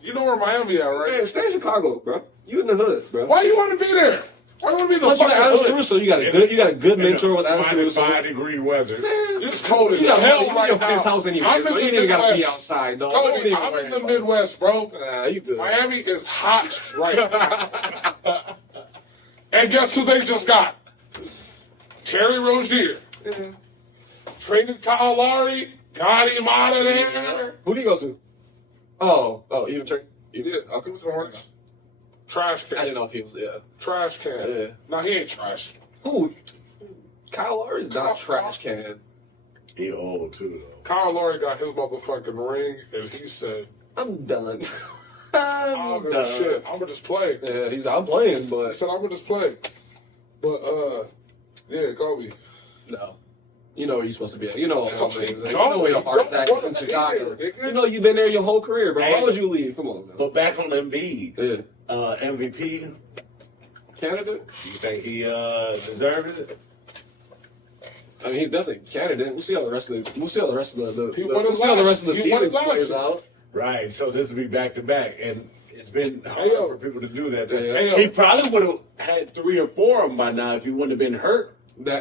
where Miami at, right? Man, stay in Chicago, bro. You in the hood, bro. Why you want to be there? Why you want to be in the Plus, you got fucking Alex hood? Caruso. You got a good mentor with Alex Minus Caruso. 5-degree weather. It's cold as You got hell your right now. penthouse anyway. I'm in You the ain't even gotta be Midwest. outside, dog. Kobe, Don't even I'm worry in the about it. Midwest, bro. Nah, you good. Miami is hot right now. And guess who they just got? Terry Rozier. Traded Kyle Lowry. Got him out of there. Who do you go to? Oh, even Trey. Yeah, okay, what's the Hornets? Trash can. I didn't know if he was. Yeah. Trash can. Yeah. No, he ain't trash. Who? Kyle Lowry's not trash can. He old too though. Kyle Lowry got his motherfucking ring, and he said, I'm done. I'm I'm done. shit. I'm gonna just play. Yeah, I'm playing, He but said I'm gonna just play. But yeah, Kobe. no. You know where you're supposed to be at. You know, Okay, you know where your heart attack is in Chicago. You know you've been there your whole career, bro. Why would you leave? Come on, man. But back on Embiid, Yeah. MVP. Candidate? You think he deserves it? I mean, he's definitely a candidate. We'll see how the rest of the He won it we'll see how the last- rest of the he won season it last plays year. out. Right. So this will be back to back, and it's been hard yo. for people to do that. Yeah. He probably would have had 3 or 4 of them by now if he wouldn't have been hurt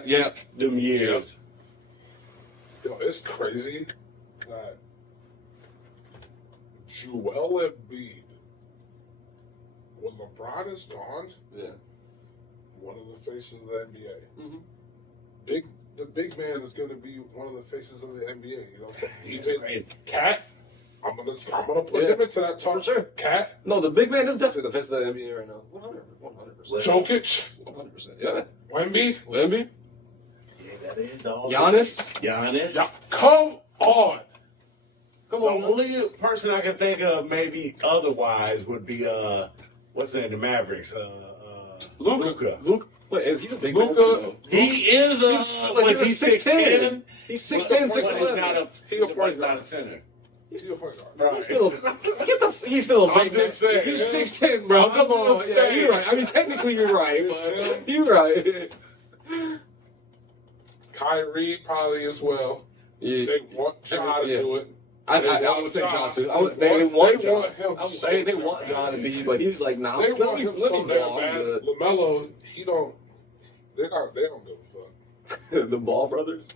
Yeah. them years. Yo, it's crazy that Joel Embiid, when LeBron is gone, Yeah. one of the faces of the NBA. Mhm. The big man is going to be one of the faces of the NBA. You know, He's even great. Cat. I'm gonna put Yeah. him into that talk. For sure. Cat, No, the big man is definitely the face of the NBA right now. 100%. Jokic, 100%. Yeah. Wemby. Wemby? Yeah, that is all. Giannis? Giannis. Yeah, come on. Come The on. only person I can think of maybe otherwise would be what's the name? The Mavericks. Luka. Luke. Wait, he's a big Luka. man. He is a. Was he 6'10"? He's 6'10", 6'11". He a He's point not guard. a center. He's a point guard. Right. He's still a I'm big man. just saying. He's 6'10", bro. I'm Come on. just Yeah, saying. you're right. I mean, technically you're right. Yeah. But you're right. Kyrie probably as well. Yeah. They want John to Yeah. do it. I They would want say John. John too. They They want John. want him I would so say they bad. want John to be, but he's like, nah, They I'm want him so damn ball. bad. LaMelo, he don't. They don't give a fuck. The Ball brothers.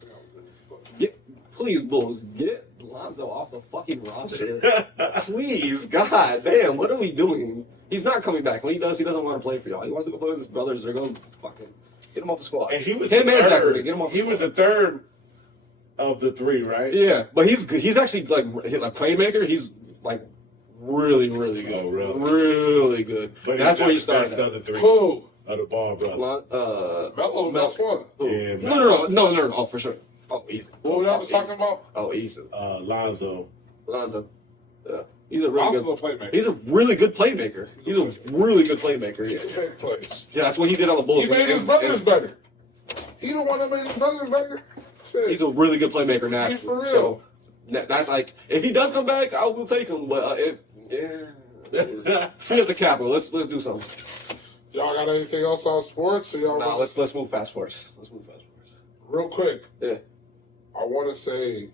They don't give a fuck. Please, Bulls, get Lonzo off the fucking roster. Please, god damn, what are we doing? He's not coming back. When he does, he doesn't want to play for y'all. He wants to go play with his brothers. They're going to fucking get him off the squad. And he was him the and Zach third. Get him off the He squad. was the third of the 3, right? Yeah, but he's good. He's actually like a playmaker. He's like really, really good. Oh, really? Really good. But That's where you he's start. the other 3 Who? of the Ball brothers. Melo, that's one. Who? Yeah, No. Oh, for sure. Oh, easy. What y'all was talking about? Oh, easy. Lonzo. Lonzo. Yeah. He's a really Lonzo's good a playmaker. He's a really good playmaker. He's a really good playmaker. He Yeah. can make plays. Yeah, that's what he did on the Bulls. He made his brothers better. He the one that made his brothers better. Shit. He's a really good playmaker now. Be for real. So that's like, if he does come back, I will take him. But free up the capital. Let's do something. Y'all got anything else on sports? Or y'all Nah, let's move fast forwards. Let's move fast forwards. real quick. Yeah. I want to say,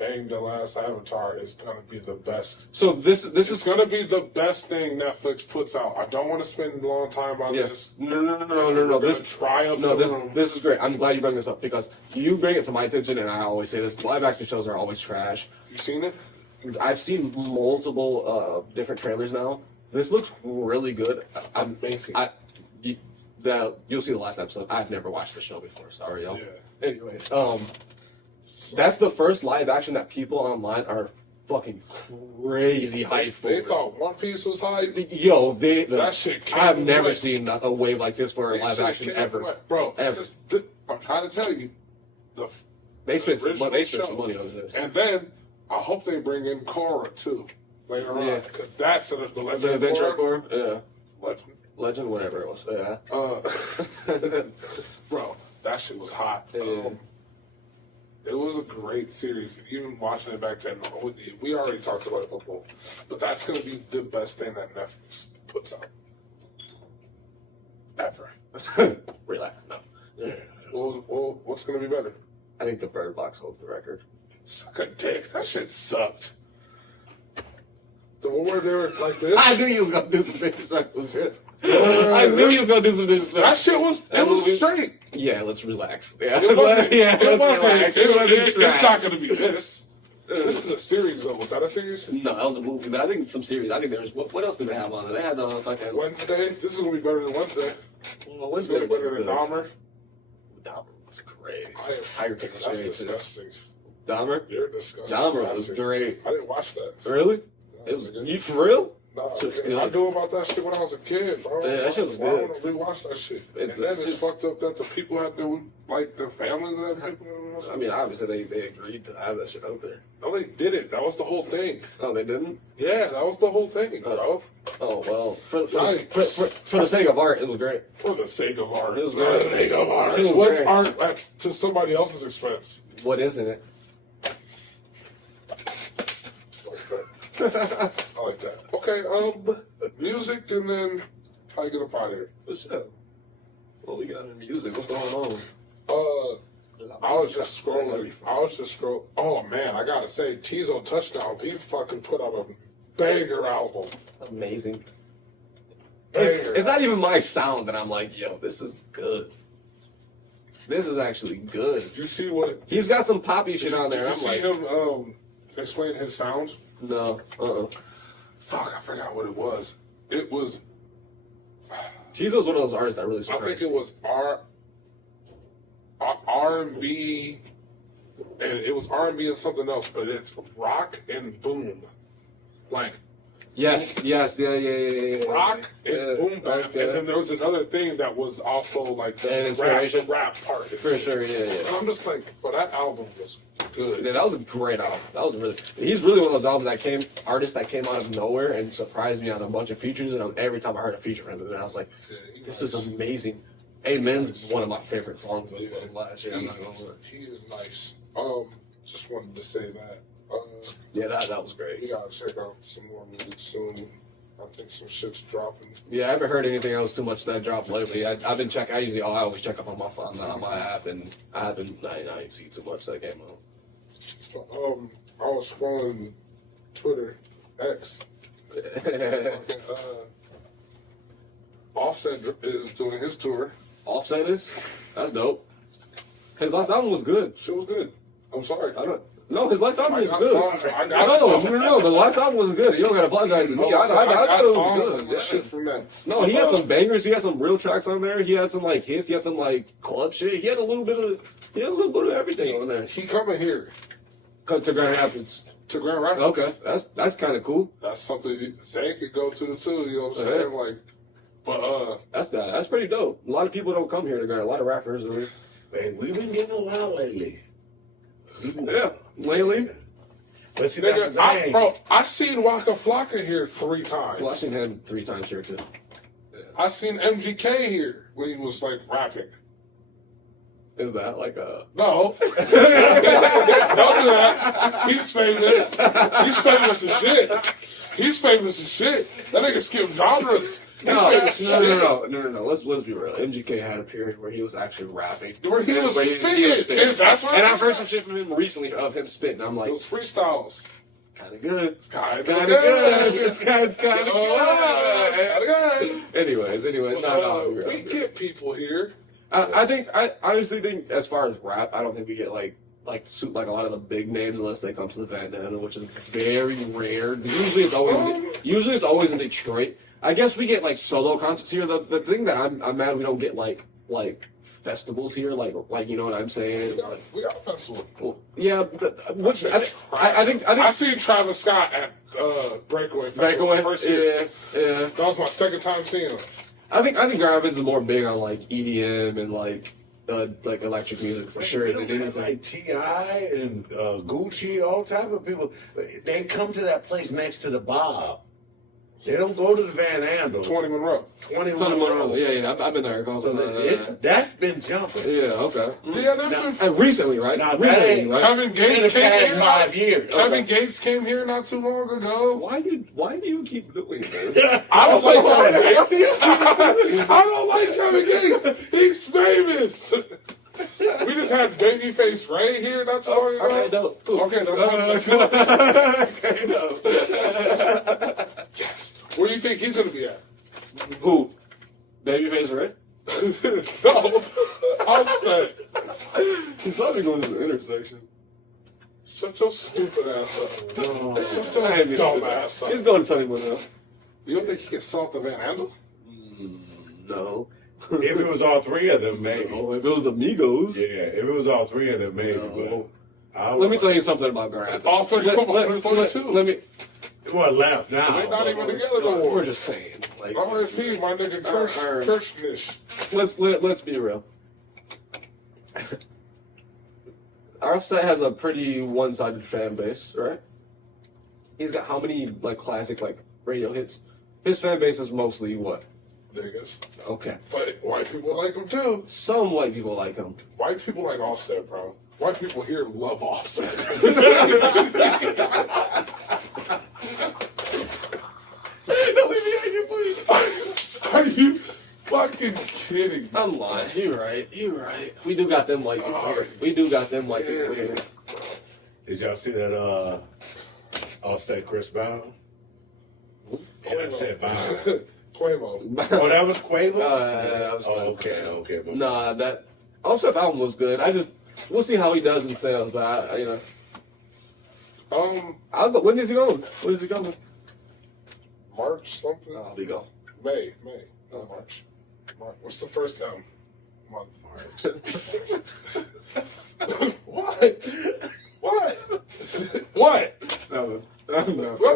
Aang the Last Avatar is gonna be the best. So this It's is gonna be the best thing Netflix puts out. I don't want to spend a long time on yes. this. No. We're This gonna try up the room. this is great. I'm glad you bring this up because you bring it to my attention, and I always say this: live action shows are always trash. You seen it? I've seen multiple different trailers now. This looks really good. Amazing. You'll see the last episode. I've never watched the show before. Sorry, y'all. Yeah. Anyways, that's the first live action that people online are fucking crazy hyped for. They thought One Piece was hype. Yo, That shit came I've and never went. seen a wave like this for a That live shit action came ever, and went. Bro. Ever. I'm trying to tell you, the They spent some original money. They spent some show. money on this. And then I hope they bring in Korra too later Yeah. on because that's the The legend. Adventure of Core, yeah, Legend. Legend, whatever it was, yeah. Bro, that shit was hot. Yeah. It was a great series. Even watching it back then, we already talked about it before, but that's gonna be the best thing that Netflix puts out ever. Relax, no. What's gonna be better? I think the Bird Box holds the record. Suck a dick. That shit sucked. The one where they were like this. I knew you was gonna do some disrespectful shit. I knew you was gonna do some disrespectful. That shit was. It was movie- straight. Yeah, let's relax. Yeah, It wasn't. yeah, It let's wasn't. relax. It wasn't It's trash. not gonna be this. This is a series, though. Was that a series? No, that was a movie, but I think some series. I think there was. What else did they have on it? They had fucking Wednesday. This is gonna be better than Wednesday. Well, This is Wednesday gonna be was better than good. Dahmer. Dahmer was great. Tiger King was That's great too. disgusting. Dahmer? You're disgusting. Dahmer was bastard. great. I didn't watch that. Really? It was. You for real? Nah, Shit's man, I good. knew about that shit when I was a kid, bro. Yeah, that shit was I good. want to rewatch that shit. It's And then it's just- fucked up that the people had to, like, the families and people. I mean, obviously they agreed to have that shit out there. No, they didn't. That was the whole thing. Oh, they didn't? Yeah, that was the whole thing, bro. Oh, well, for Yikes. the sake of art, it was great. For the sake of art. It was For great. the sake of art. It was What's great. art at, to somebody else's expense? What isn't it? I like that. Okay, music and then how you get up out of here? For sure. What we got in music? What's going on? I was just scrolling. Oh man, I gotta say, Tizo Touchdown. He fucking put out a banger album. Amazing. Banger. It's not even my sound that I'm like, yo, this is good. This is actually good. Did you see what? He's got some poppy shit on there. Did you I'm see like, him explain his sound? no, Fuck, I forgot what it was. It was. Tizo's one of those artists that really I surprised think it was R&B, and it was R&B and something else, but it's rock and boom, like Yes, yeah. rock and Yeah, boom bap. okay. And then there was another thing that was also like the And inspiration? rap part. For sure, yeah. And I'm just like, but that album was good. Yeah, that was a great album. That was really. He's really one of those artists that came out of nowhere and surprised me on a bunch of features. And every time I heard a feature from him, I was like, "This is amazing." Amen's one of my favorite songs of last year. I'm not gonna lie. He is nice. Just wanted to say that. Yeah, that was We great. gotta check out some more music soon. I think some shit's dropping. Yeah, I haven't heard anything else too much that dropped lately. I've been checking. I always check up on my phone, on my app, and I ain't see too much that came out. I was scrolling Twitter, X. Offset is doing his tour. Offset is? That's dope. His last album was good. Shit was good. I'm sorry. No, his last album was got good. songs. I got songs. No, the last album was good. You don't gotta apologize to me. I I thought got it was songs good. and Yeah. shit from that. No, he had some bangers. He had some real tracks on there. He had some like hits. He had some like club shit. He had a little bit of everything on there. He coming here Come to Grand Rapids. to Grand Rapids. Okay, that's kind of cool. That's something Zay could go to too. You know what I'm saying? Like, but That's pretty dope. A lot of people don't come here to Grand. A lot of rappers are here. Man, we've been getting a lot lately. Yeah, lately. But see, that's the nigga, thing. I seen Waka Flocka here 3 times. Well, I've seen him 3 times here too. I seen MGK here when he was like rapping. Is that like a? No. Don't do that. He's famous. He's famous as shit. He's famous as shit. That nigga skip genres. No. Let's be real. MGK had a period where he was actually rapping. Where he was spitting. And that's what And I've heard some shit from him recently of him spitting. I'm like, Those freestyles. kind of good. Kinda Kind of good. good. It's kind of good. Kinda good. Anyways, no. We get people here. I honestly think as far as rap, I don't think we get like suit like a lot of the big names unless they come to the Van Nanda, which is very rare. Usually it's always in Detroit. I guess we get like solo concerts here. The thing that I'm mad we don't get like festivals here, like you know what I'm saying? We got a festival. Well, yeah, which I think I seen Travis Scott at Breakaway Festival. First year. Yeah. That was my second time seeing him. I think Grand Rapids is more big on like EDM and like electric music for sure. You know, we have, like T.I. and Gucci, all type of people. They come to that place next to the Bob. They don't go to the Van Andel. 20 Monroe. 21 Monroe. Yeah, I've been there. So that's been jumping. Yeah, okay. Yeah, there's been. And recently, right? Now, that Recently, ain't- right? Kevin Gates In the came past here. 5 years. Kevin Gates came here not too long ago. Why do you keep doing this? I don't like Kevin Gates. I don't like Kevin Gates. He's famous. We just had Babyface Ray here not too long ago. Okay, dope. Cool. Okay, that's cool. Okay, dope. Yes. Where do you think he's gonna be at? Who? Babyface, right? No, I'm saying. He's probably going to the intersection. Shut your stupid ass up. Shut I your dumb ass up. He's going to Tony Monell. You don't think he can salt the Van Handel? No. If it was all 3 of them, maybe. Oh, if it was the Migos. Yeah, if it was all 3 of them, maybe. No. But Let me tell you something about Grand Rapids. All 3 of them are 42. Let me. Well, left now. They're not but- even together no more. We're just saying. Like, RSP, my nigga Kirshnish. let's be real. Offset has a pretty one-sided fan base, right? He's got how many like classic like radio hits? His fan base is mostly what? Niggas. Okay. But white people like him too. Some white people like him. White people like Offset, bro. White people here love Offset. Are you fucking kidding me? I'm lying. You're right. We do got them white people here. People here. Did y'all see that Offset Chris Brown? And I said Brown. Quavo. Oh, that was Quavo? That was okay. Nah, that Offset's album was good. We'll see how he does in sales, but I'll go. When is he going? When is he coming? March something? Oh, we go. May. Not March. What's the first month? What? What? No. What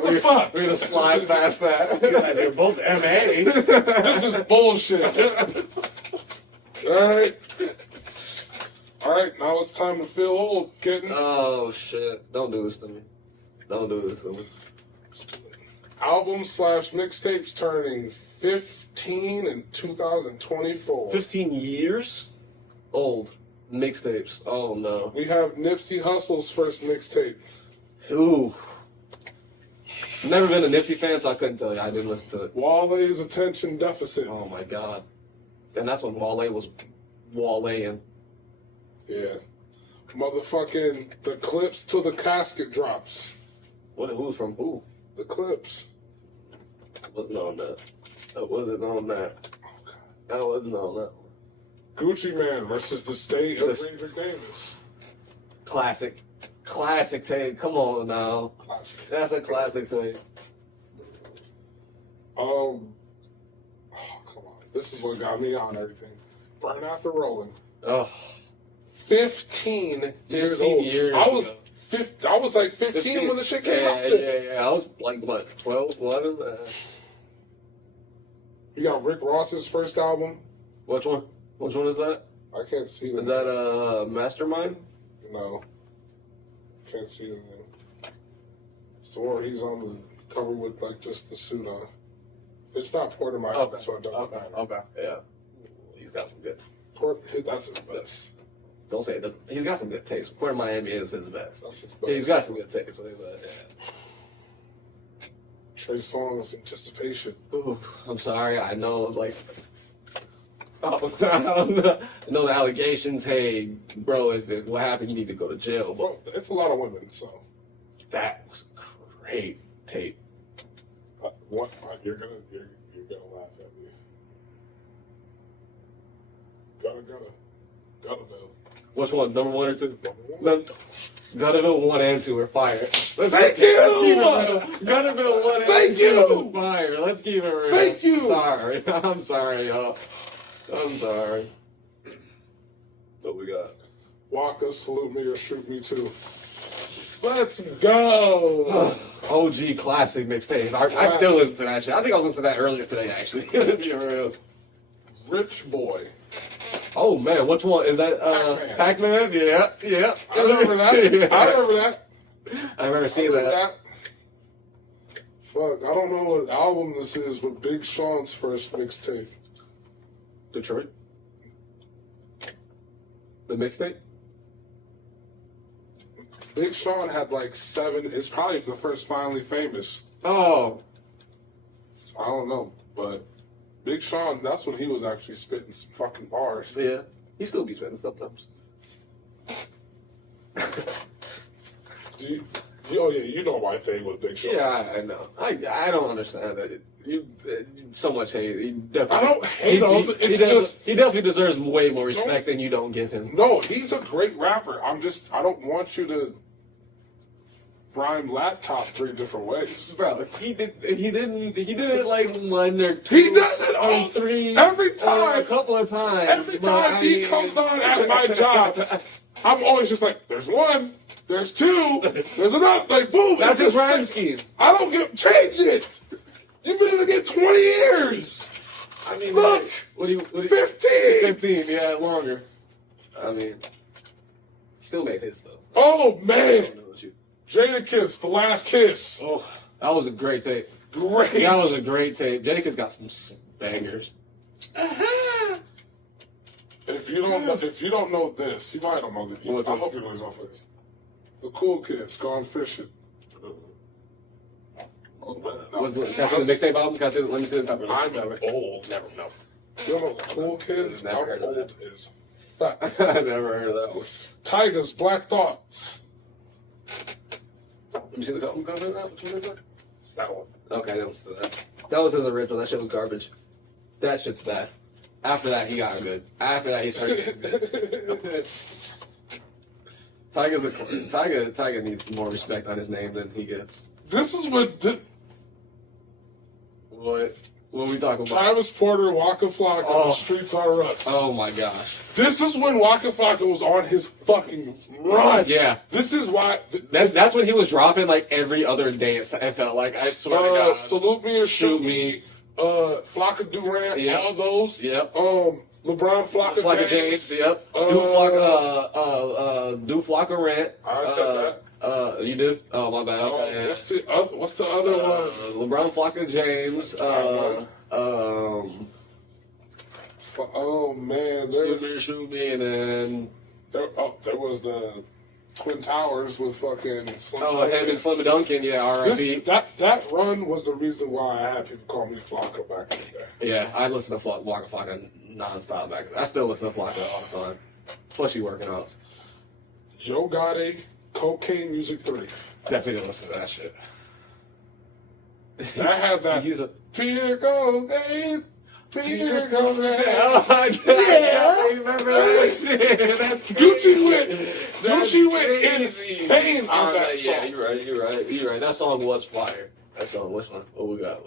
the fuck? We're gonna slide past that. They're both MA. This is bullshit. All right, now it's time to feel old, kitten. Oh shit! Don't do this to me. Album/mixtapes turning 15 in 2024. 15 years old mixtapes. Oh no. We have Nipsey Hussle's first mixtape. Ooh. Never been a Nipsey fan, so I couldn't tell you. I didn't listen to it. Wale's Attention Deficit. Oh my god. And that's when Wale was Waleing. Yeah. Motherfucking The Clips to the Casket drops. Who's from who? The Clips. Wasn't on that. I wasn't on that. Gucci Man versus the State of Ranger Davis. Classic tape. Come on now. Classic. That's a classic tape. Oh, come on. This is what got me on everything. Burn After Rolling. Oh. 15 years old. I was like 15 when the shit came out there. Yeah. I was like, what, 12, 11? You got Rick Ross's first album. Which one? Which one is that? I can't see the Is that Mastermind? No. Can't see the name. It's the one where he's on the cover with like just the suit on. It's not Port of Miami, so it doesn't matter. Okay, yeah. He's got some good. That's his best. Don't say it doesn't. He's got some good tapes. Port of Miami is his best. That's his best. He's got some good tapes. Yeah. Trey Songz, Anticipation. Ooh, I'm sorry. I know, like, I know the allegations. Hey, bro, if what happened, you need to go to jail. But Well, it's a lot of women, so. that was a great tape. What? You're gonna laugh at me. Gotta, Bill. Which one? Number 1 or 2? Gutterville 1 and 2 are fire. Thank you! Gutterville 1 and Thank 2 you! are fire. Let's keep it real. Thank you! Sorry. I'm sorry, y'all. I'm sorry. What we got? Waka, salute me or shoot me too. Let's go! OG classic mixtape. I still listen to that shit. I think I was listening to that earlier today, actually. To be real. Rich Boy. Oh man, which one is that? Pac-Man? Yeah. I remember that. Yeah. I remember that. I remember seeing that. Fuck, I don't know what album this is, but Big Sean's first mixtape. Detroit. The mixtape. Big Sean had like 7. It's probably the first Finally Famous. Oh, I don't know, but Big Sean, that's when he was actually spitting some fucking bars. yeah. He still be spitting sometimes. You know my thing with Big Sean. Yeah, I know. I don't understand that. You so much hate. He definitely, I don't hate him. It's just he definitely deserves way more respect than you don't give him. no. He's a great rapper. I don't want you to rhyme laptop 3 different ways. Bro, he did it like 1 or 2. He does it or all 3 every or time. a couple of times. Every but time I he mean- comes on at my job, I'm always just like, there's 1, There's two. There's another. Like, boom. That's it's his rhyme a- scheme. I don't give. Change it. You've been in the game 20 years. I mean, Look. what do you 15. 15, yeah, longer. I mean, still made hits though. Oh, I man. don't know what you. Jadakiss, The Last Kiss. Oh, that was a great tape. Great. That was a great tape. Jadakiss got some bangers. If you don't know this, you might don't know this. I hope you know this off of this. The Cool Kids Gone Fishing. That's on the mixtape album? Can I see, let me see the top of it. I'm old. Never, no. You don't know the Cool Kids? Never I'm heard of old that. as fuck. I've never heard of that one. Tyga's Black Thoughts. Let me see the album cover of that. Which one is that? It's that one. Okay, that was that. That was his original. That shit was garbage. That shit's bad. After that, he got good. After that, he started. Tyga needs more respect on his name than he gets. This is what What are we talking about? Travis Porter, Waka Flocka, Oh. The Streets Are Us. Oh my gosh. This is when Waka Flocka was on his fucking run. Yeah. This is why. That's when he was dropping like every other day. It felt like, I swear to God. Salute Me or Shoot Me. Flocka Durant. Yep. All those. Yep. LeBron Flocka, Flocka James. Yep. Do Flocka Rant. I said that. You did? Oh my bad. Okay. What's the other one? LeBron Flocka James. Oh man, Shoot me, and then there was the Twin Towers with fucking. him and Slim Duncan. Yeah, R.I.P. That run was the reason why I had people call me Flocka back in the day. Yeah, I listened to Waka Flocka nonstop back then. I still listen to Flocka all the time. Plus, you working out. Yo Gotti, Cocaine Music 3. Definitely don't listen to that shit. I had that. He's a- Pure cocaine, pure cocaine. Oh my God. Yeah. Remember that shit? That's Gucci went crazy. insane on that song. Yeah, you're right. That song was fire. That song was fun. What we got?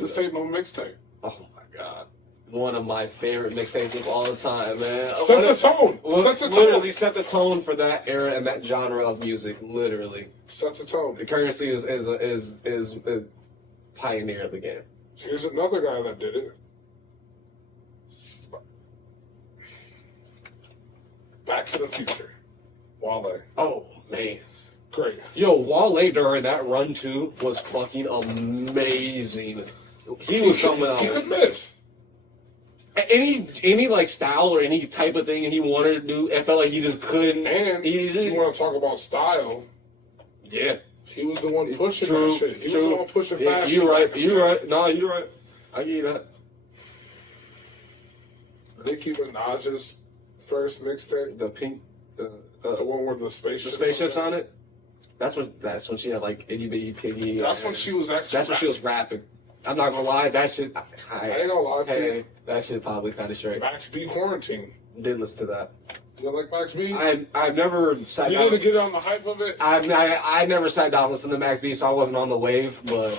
This ain't no mixtape. Oh my God. One of my favorite mixtapes of all the time, man. Set the tone. Literally set the tone for that era and that genre of music. Literally. Set the tone. The Currency is a pioneer of the game. Here's another guy that did it. Back to the Future. Wale. Oh man. Great. Yo, Wale during that run too was fucking amazing. He was coming out. He could miss. Any like style or any type of thing he wanted to do, it felt like he just couldn't. And you want to talk about style? Yeah, He was the one pushing true. that shit. He true. was the one pushing Yeah, fashion. you're right. You're right. No, you're right. I give you that. Nicki Minaj's first mixtape, The pink, the one with the spaceships, on it. That's when she had like itty bitty piggy. That's when she was actually. That's when she was rapping. I'm not gonna lie, that shit. I ain't gonna lie to you. That shit probably kind of straight. Max B Quarantine. Did listen to that. You like Max B? I've never sat You down. need to get on the hype of it. I never sat down and listened to Max B, so I wasn't on the wave. But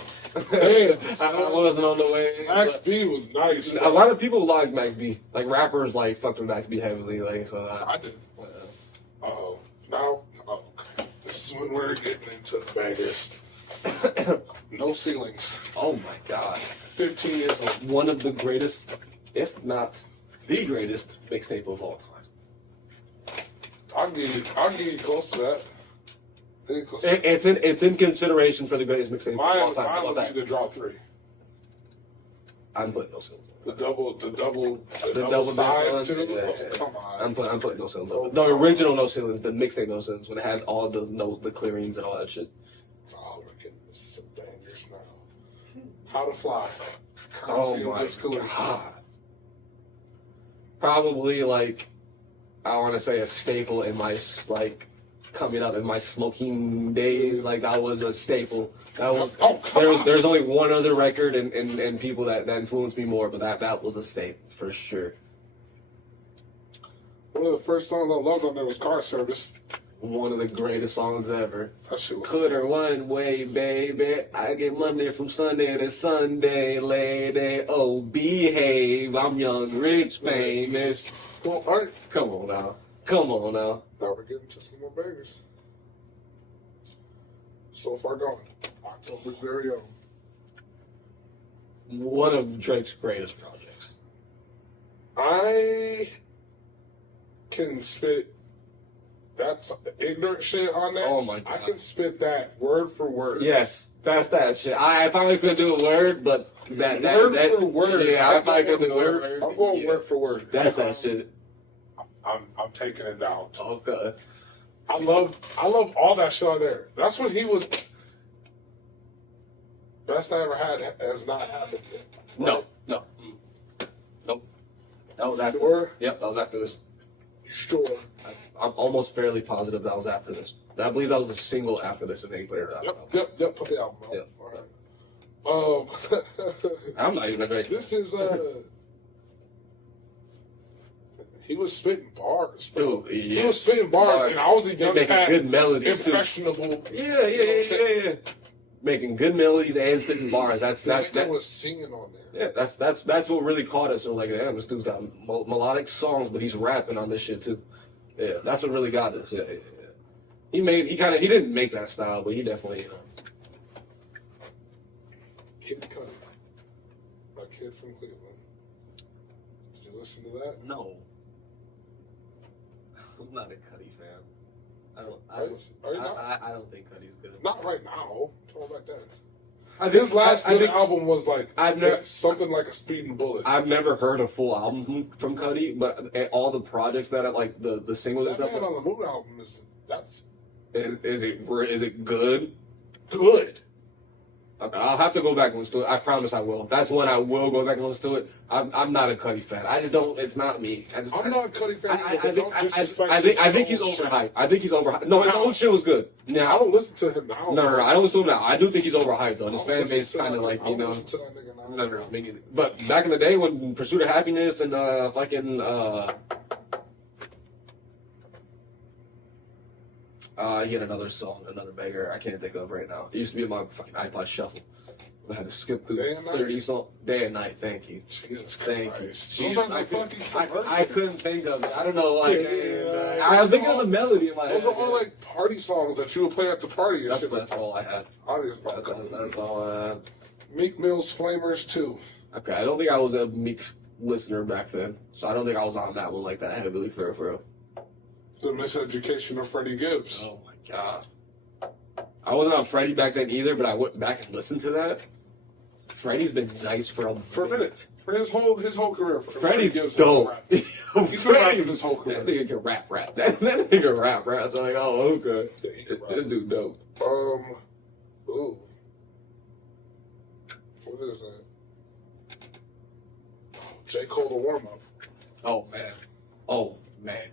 Damn, I wasn't on the wave. Max but B was nice. a lot of people like Max B. Like rappers, like fucked with Max B heavily. Like so. I did. Now, this is when we're getting into the bangers. No Ceilings. Oh my god. 15 years old. One of the greatest, if not the greatest, mixtape of all time. I'll give you close to that. It's in consideration for the greatest mixtape of all Mine time. How about would that? be the drop 3. I'm putting no ceilings. The double side side too. Yeah. Oh, come on. I'm putting no ceilings. The original no ceilings, the mixtape no ceilings, when it had all the clearings and all that shit. Oh, we're getting some bangers now. How to Fly. Oh Currency and my Wiz Khalifa. god. Probably like I want to say a staple in my like coming up in my smoking days. Like that was a staple. That was there's only one other record and people that influenced me more, but that was a staple for sure. One of the first songs I loved on there was Car Service. One of the greatest songs ever. That shit was Could her one way, baby. I get Monday from Sunday to Sunday, lady. Oh, behave. I'm young, rich, famous. Well, all right. Come on now. Come on now. Now we're getting to some more bangers. So Far Gone, October's very own. One of Drake's greatest projects. I can spit that ignorant shit on that. Oh my God. I can spit that word for word. Yes, that's that shit. I probably couldn't do a word, but that word that, for word. Yeah, I probably couldn't do a word. word. I'm going Yeah. word for word. That's that shit. I'm taking it down. Okay. I love all that shit on there. That's when he was best I ever had has not happened yet. No. Nope. That was after. Sure? Yep, that was after this. You sure? I'm almost fairly positive that was after this. I believe that was a single after this, and then he put it out. Yep. Put the album out. Yep. All right. I'm not even a great. This is he was spitting bars, bro. Dude, yeah. He was spitting bars, and I was a young making cat, good melodies too. impressionable. Yeah. Making good melodies and spitting bars. That was singing on there. Yeah, that's what really caught us. So like, damn, this dude's got melodic songs, but he's rapping on this shit too. Yeah, that's what really got us. Yeah. He didn't make that style, but he definitely, Kid Cudi, a kid from Cleveland. Did you listen to that? No. I'm not a Cudi fan. I don't think Cudi's good. Not right now. Talk about that. His last album was like never something like a speeding bullet. I've never heard a full album from Cudi, but all the projects that like the singles and That stuff. man on the Moon album is it good? Good. Okay, I'll have to go back and listen to it. I promise I will. That's when I will go back and listen to it. I'm not a Cudi fan. I just don't. It's not me. I'm not a Cudi fan. I think he's overhyped. I think he's overhyped. No, his old shit was good. I don't listen to him now. No, I don't listen to him now. I do think he's overhyped though. His fan base kind of like, I don't listen to that nigga now. No, me neither. But back in the day when Pursuit of Happiness and fucking he had another song, another banger I can't think of right now. It used to be in my fucking iPod shuffle. I had to skip through Day and 30 songs. Day and night, thank you. Jesus Thank Christ. you. Those Jesus, are the fucking I couldn't think of it. I don't know. Like, Yeah. I was thinking of the melody in my head. Those are all like party songs that you would play at the party. And shit. That's all I had. That's all I had. Meek Mill's Flamers 2. Okay, I don't think I was a Meek listener back then, so I don't think I was on that one like that heavily for real. The Miseducation of Freddie Gibbs. Oh my god. I wasn't on Freddie back then either, but I went back and listened to that. Freddie's been nice for a minute. For his whole career. Freddie's Gibbs dope. He's been rapping his whole career. That nigga can rap. That nigga rap. So I'm like, oh, okay. Yeah, he can rap. This dude dope. Ooh. What is that? J. Cole, The Warm Up. Oh, man.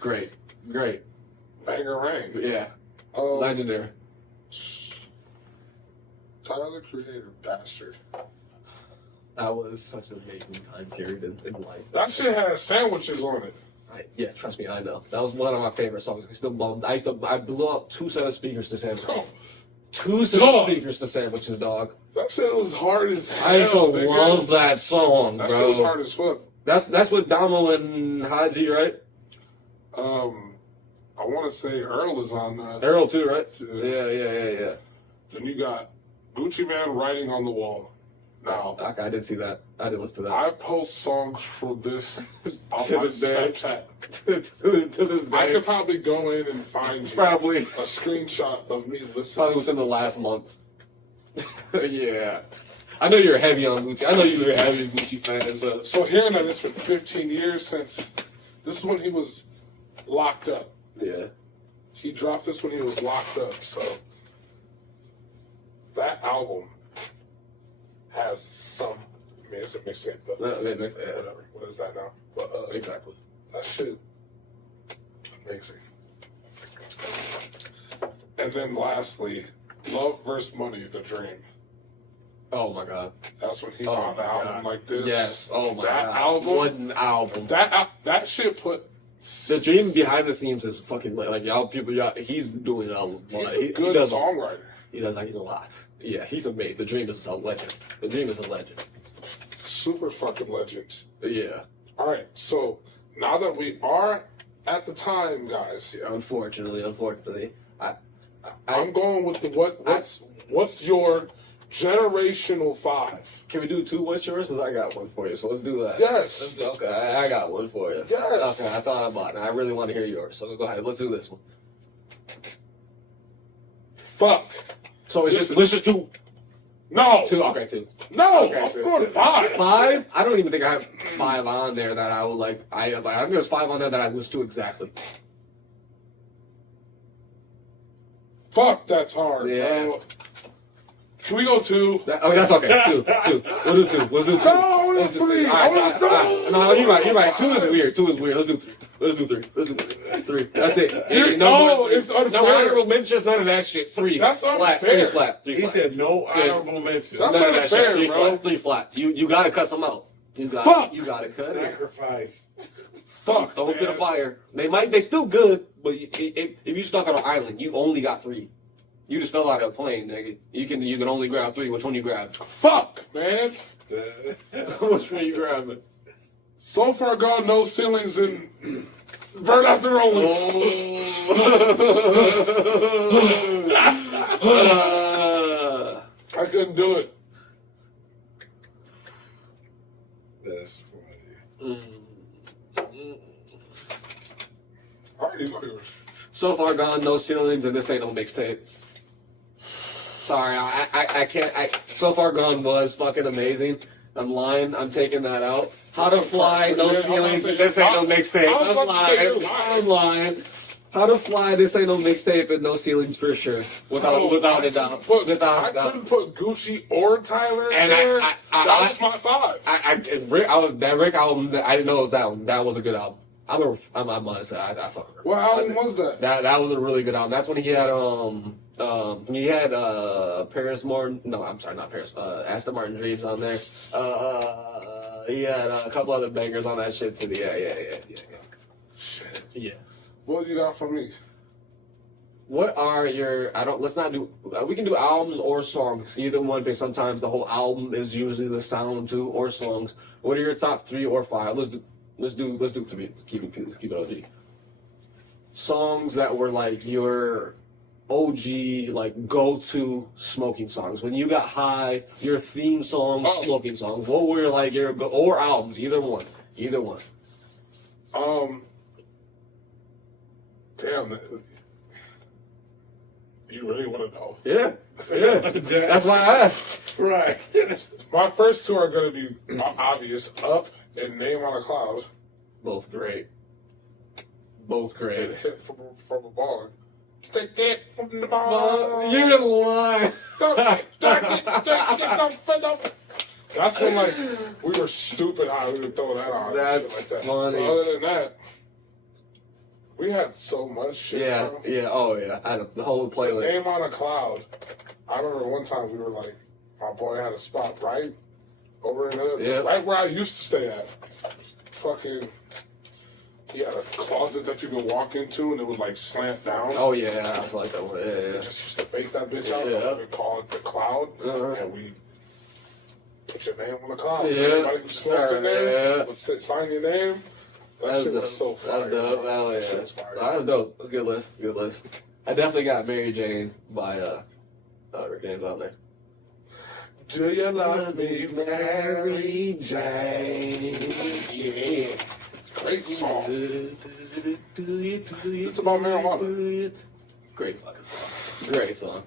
Great. Banger Rang. Yeah. Um, Legendary. Tyler, the Creator, Bastard. That was such an amazing time period in life. That shit has sandwiches on it. Yeah, trust me, I know. That was one of my favorite songs. I still bummed. I blew out 2 set of speakers to sandwiches. Oh, 2 set of speakers to sandwiches, dog. that shit was hard as hell. I used to nigga. love that song, That bro. shit was hard as fuck. That's with Damo and Haji, right? I want to say Earl is on that. Earl too, right? Yeah. Then you got Gucci Man Writing on the Wall. Now, Okay, I didn't see that. I didn't listen to that. I post songs from this on To my this day. Snapchat. to this day. I could probably go in and find you Probably. a screenshot of me listening. Probably within to the this last song. month. Yeah. I know you're heavy on Gucci. I know you're a heavy Gucci fan. So hearing that it's been 15 years since this is when he was locked up. Yeah. He dropped this when he was locked up. So that album has some. I mean, it's a mixtape, but whatever. What is that now? But Exactly. that shit amazing. And then lastly, Love vs. Money, The Dream. Oh my god. That's when he's Oh on the my album God. like this. Yes. Oh my that god. album. What an album. That shit put. The Dream behind the scenes is fucking like y'all people. He's doing a lot. He's a He good does songwriter. He does like a lot. Yeah, he's amazing. The Dream is a legend. The Dream is a legend. Super fucking legend. Yeah. All right, so now that we are at the time, guys. Unfortunately, I'm going with the what's your generational 5? Can we do 2 what's yours? Because I got one for you, so let's do that. Yes. Let's do, okay, I got one for you. Yes. Okay, I thought about it. I really want to hear yours, so go ahead. Let's do this one. Fuck. So let's just do No. 2. Okay, 2. No. Okay, I'm going 5. 5? I don't even think I have 5 on there that I would like. I think there's 5 on there that I listen to exactly. Fuck, that's hard. Yeah. Bro. Can we go 2? That's okay. 2. We'll do 2. Let's do 2. No, I want 3. I want 3. No, you're right. 2 is weird. Let's do 3. Let's do 3. That's it. It's unfair. No honorable mentions, none of that shit. 3. That's flat. unfair. 3 flat. He said no honorable mentions. That's None of that unfair, shit. 3 bro. flat. 3 flat. You gotta cut some out. You got Fuck. You gotta cut it. Sacrifice. Fuck. Throw it to the fire. They still good, but if you stuck on an island, you only got 3. You just fell out of a plane, nigga. You can only grab 3. Which one you grab? Fuck, man. Which one you grabbing? So far gone, no ceilings and burn out the rolling. I couldn't do it. That's funny. I already know yours. So far gone, no ceilings, and this ain't no mixtape. Sorry, I can't. So far gone was fucking amazing. I'm lying. I'm taking that out. How to Fly, no ceilings. This ain't no mixtape. I'm lying. How to Fly, this ain't no mixtape and no ceilings for sure. Without a doubt. I couldn't put Gucci or Tyler in there. That was my 5. That Rick album, I didn't know it was that one. That was a good album. I'm honest. I fuck with it. What album was that? That was a really good album. That's when he had Paris Morton. No, I'm sorry, not Paris. Aston Martin Dreams on there. He had a couple other bangers on that shit too. Yeah. Shit. Yeah. What you got for me? What are your? Let's not do. We can do albums or songs. Either one, because sometimes the whole album is usually the sound too, or songs. What are your top 3 or 5? Let's do 3. Keep it OG. Songs that were like your OG, like go-to smoking songs. When you got high, your theme songs, smoking songs. What were like your or albums? Either one. Damn. You really want to know? Yeah. That's why I asked. Right. My first 2 are going to be obvious. Up and Name on a Cloud. Both great. And Hit from a Bong. Take it from the bong. You're lying. That's when, like, we were stupid high. We would throw that on. That's shit like that. funny. But other than that, we had so much shit. Yeah. Bro. Oh yeah. I had the whole playlist. Name on a Cloud. I remember one time we were like, my boy had a spot right over in the hood, Yeah. right where I used to stay at. Fucking, he had a closet that you could walk into and it would like slant down. Oh yeah, I like that one. Yeah. Just used to bake that bitch out. Yeah. We call it the Cloud, and we put your name on the cloud. Yeah. So everybody who smoked in there Yeah. would sign your name. That shit was so fire. That's dope. Hell yeah. That shit was fire. That's dope. That's a good list. I definitely got Mary Jane by Rick James on there. Do you love me, Mary Jane? Yeah. Great song. It's about marijuana. Great fucking song. Great song.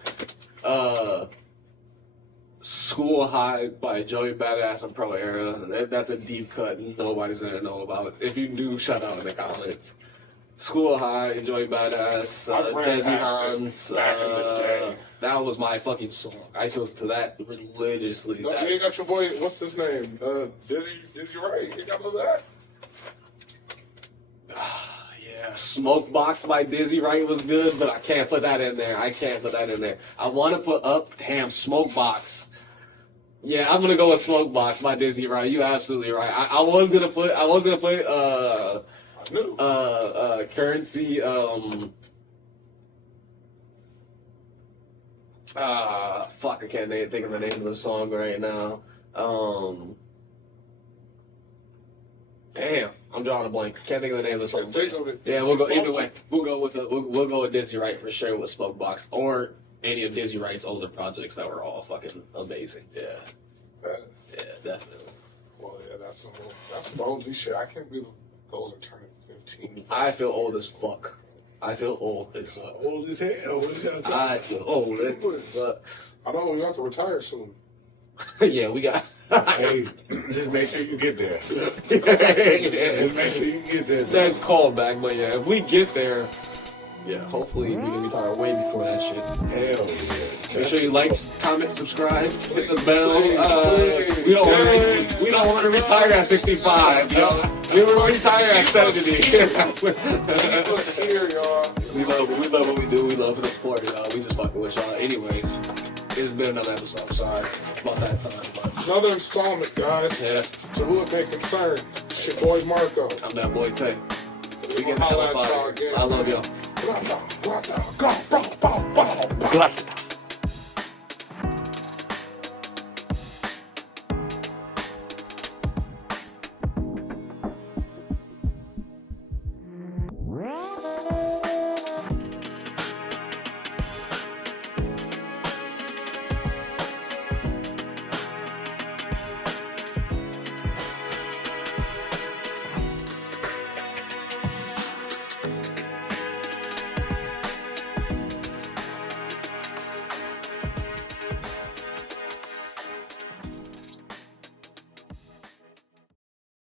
School High by Joey Badass and Pro Era. That's a deep cut nobody's gonna know about. If you do, shout out in the comments. School High, Joey Badass, I ran Desi past it Hans. back in the day. That was my fucking song. I chose to that religiously. No, you ain't got your boy, what's his name? Dizzy Wright. You got that? Yeah, Smokebox by Dizzy Wright was good, but I can't put that in there. I want to put up, damn, Smokebox. Yeah, I'm gonna go with Smokebox by Dizzy Wright. You absolutely right. I was gonna put Currency. Fuck, I can't think of the name of the song right now. Damn, I'm drawing a blank. Can't think of the name of the song. Beethoven. Yeah, we'll go either way. We'll go with Disney Wright for sure with Smoke Box or any of Disney Wright's older projects that were all fucking amazing. Yeah, yeah, definitely. Well, yeah, that's some OG shit. I can't believe those are turning 15. I feel old as fuck. I feel old as fuck. Old as hell. What is that? I feel old as fuck. I know we have to retire soon. Yeah, we got. Hey, just make sure you get there. Yeah. Just make sure you get there. That's called back, but yeah, if we get there, yeah, hopefully we can retire way before that shit. Hell yeah. Make sure you like, comment, subscribe, hit the bell. Please. We don't want to retire at 65, yo. We will retire at 70. Keep us here, y'all. We love what we do. We love the sport, y'all. We just fucking with y'all. Anyways, it's been another episode. Sorry about that time, but Another installment, guys. yeah, To who it may concern. It's your boy Marco. I'm that boy Tay. We We'll get the hell holla up at out y'all of here. again. I love y'all. Grata, grata, grata, grata, grata.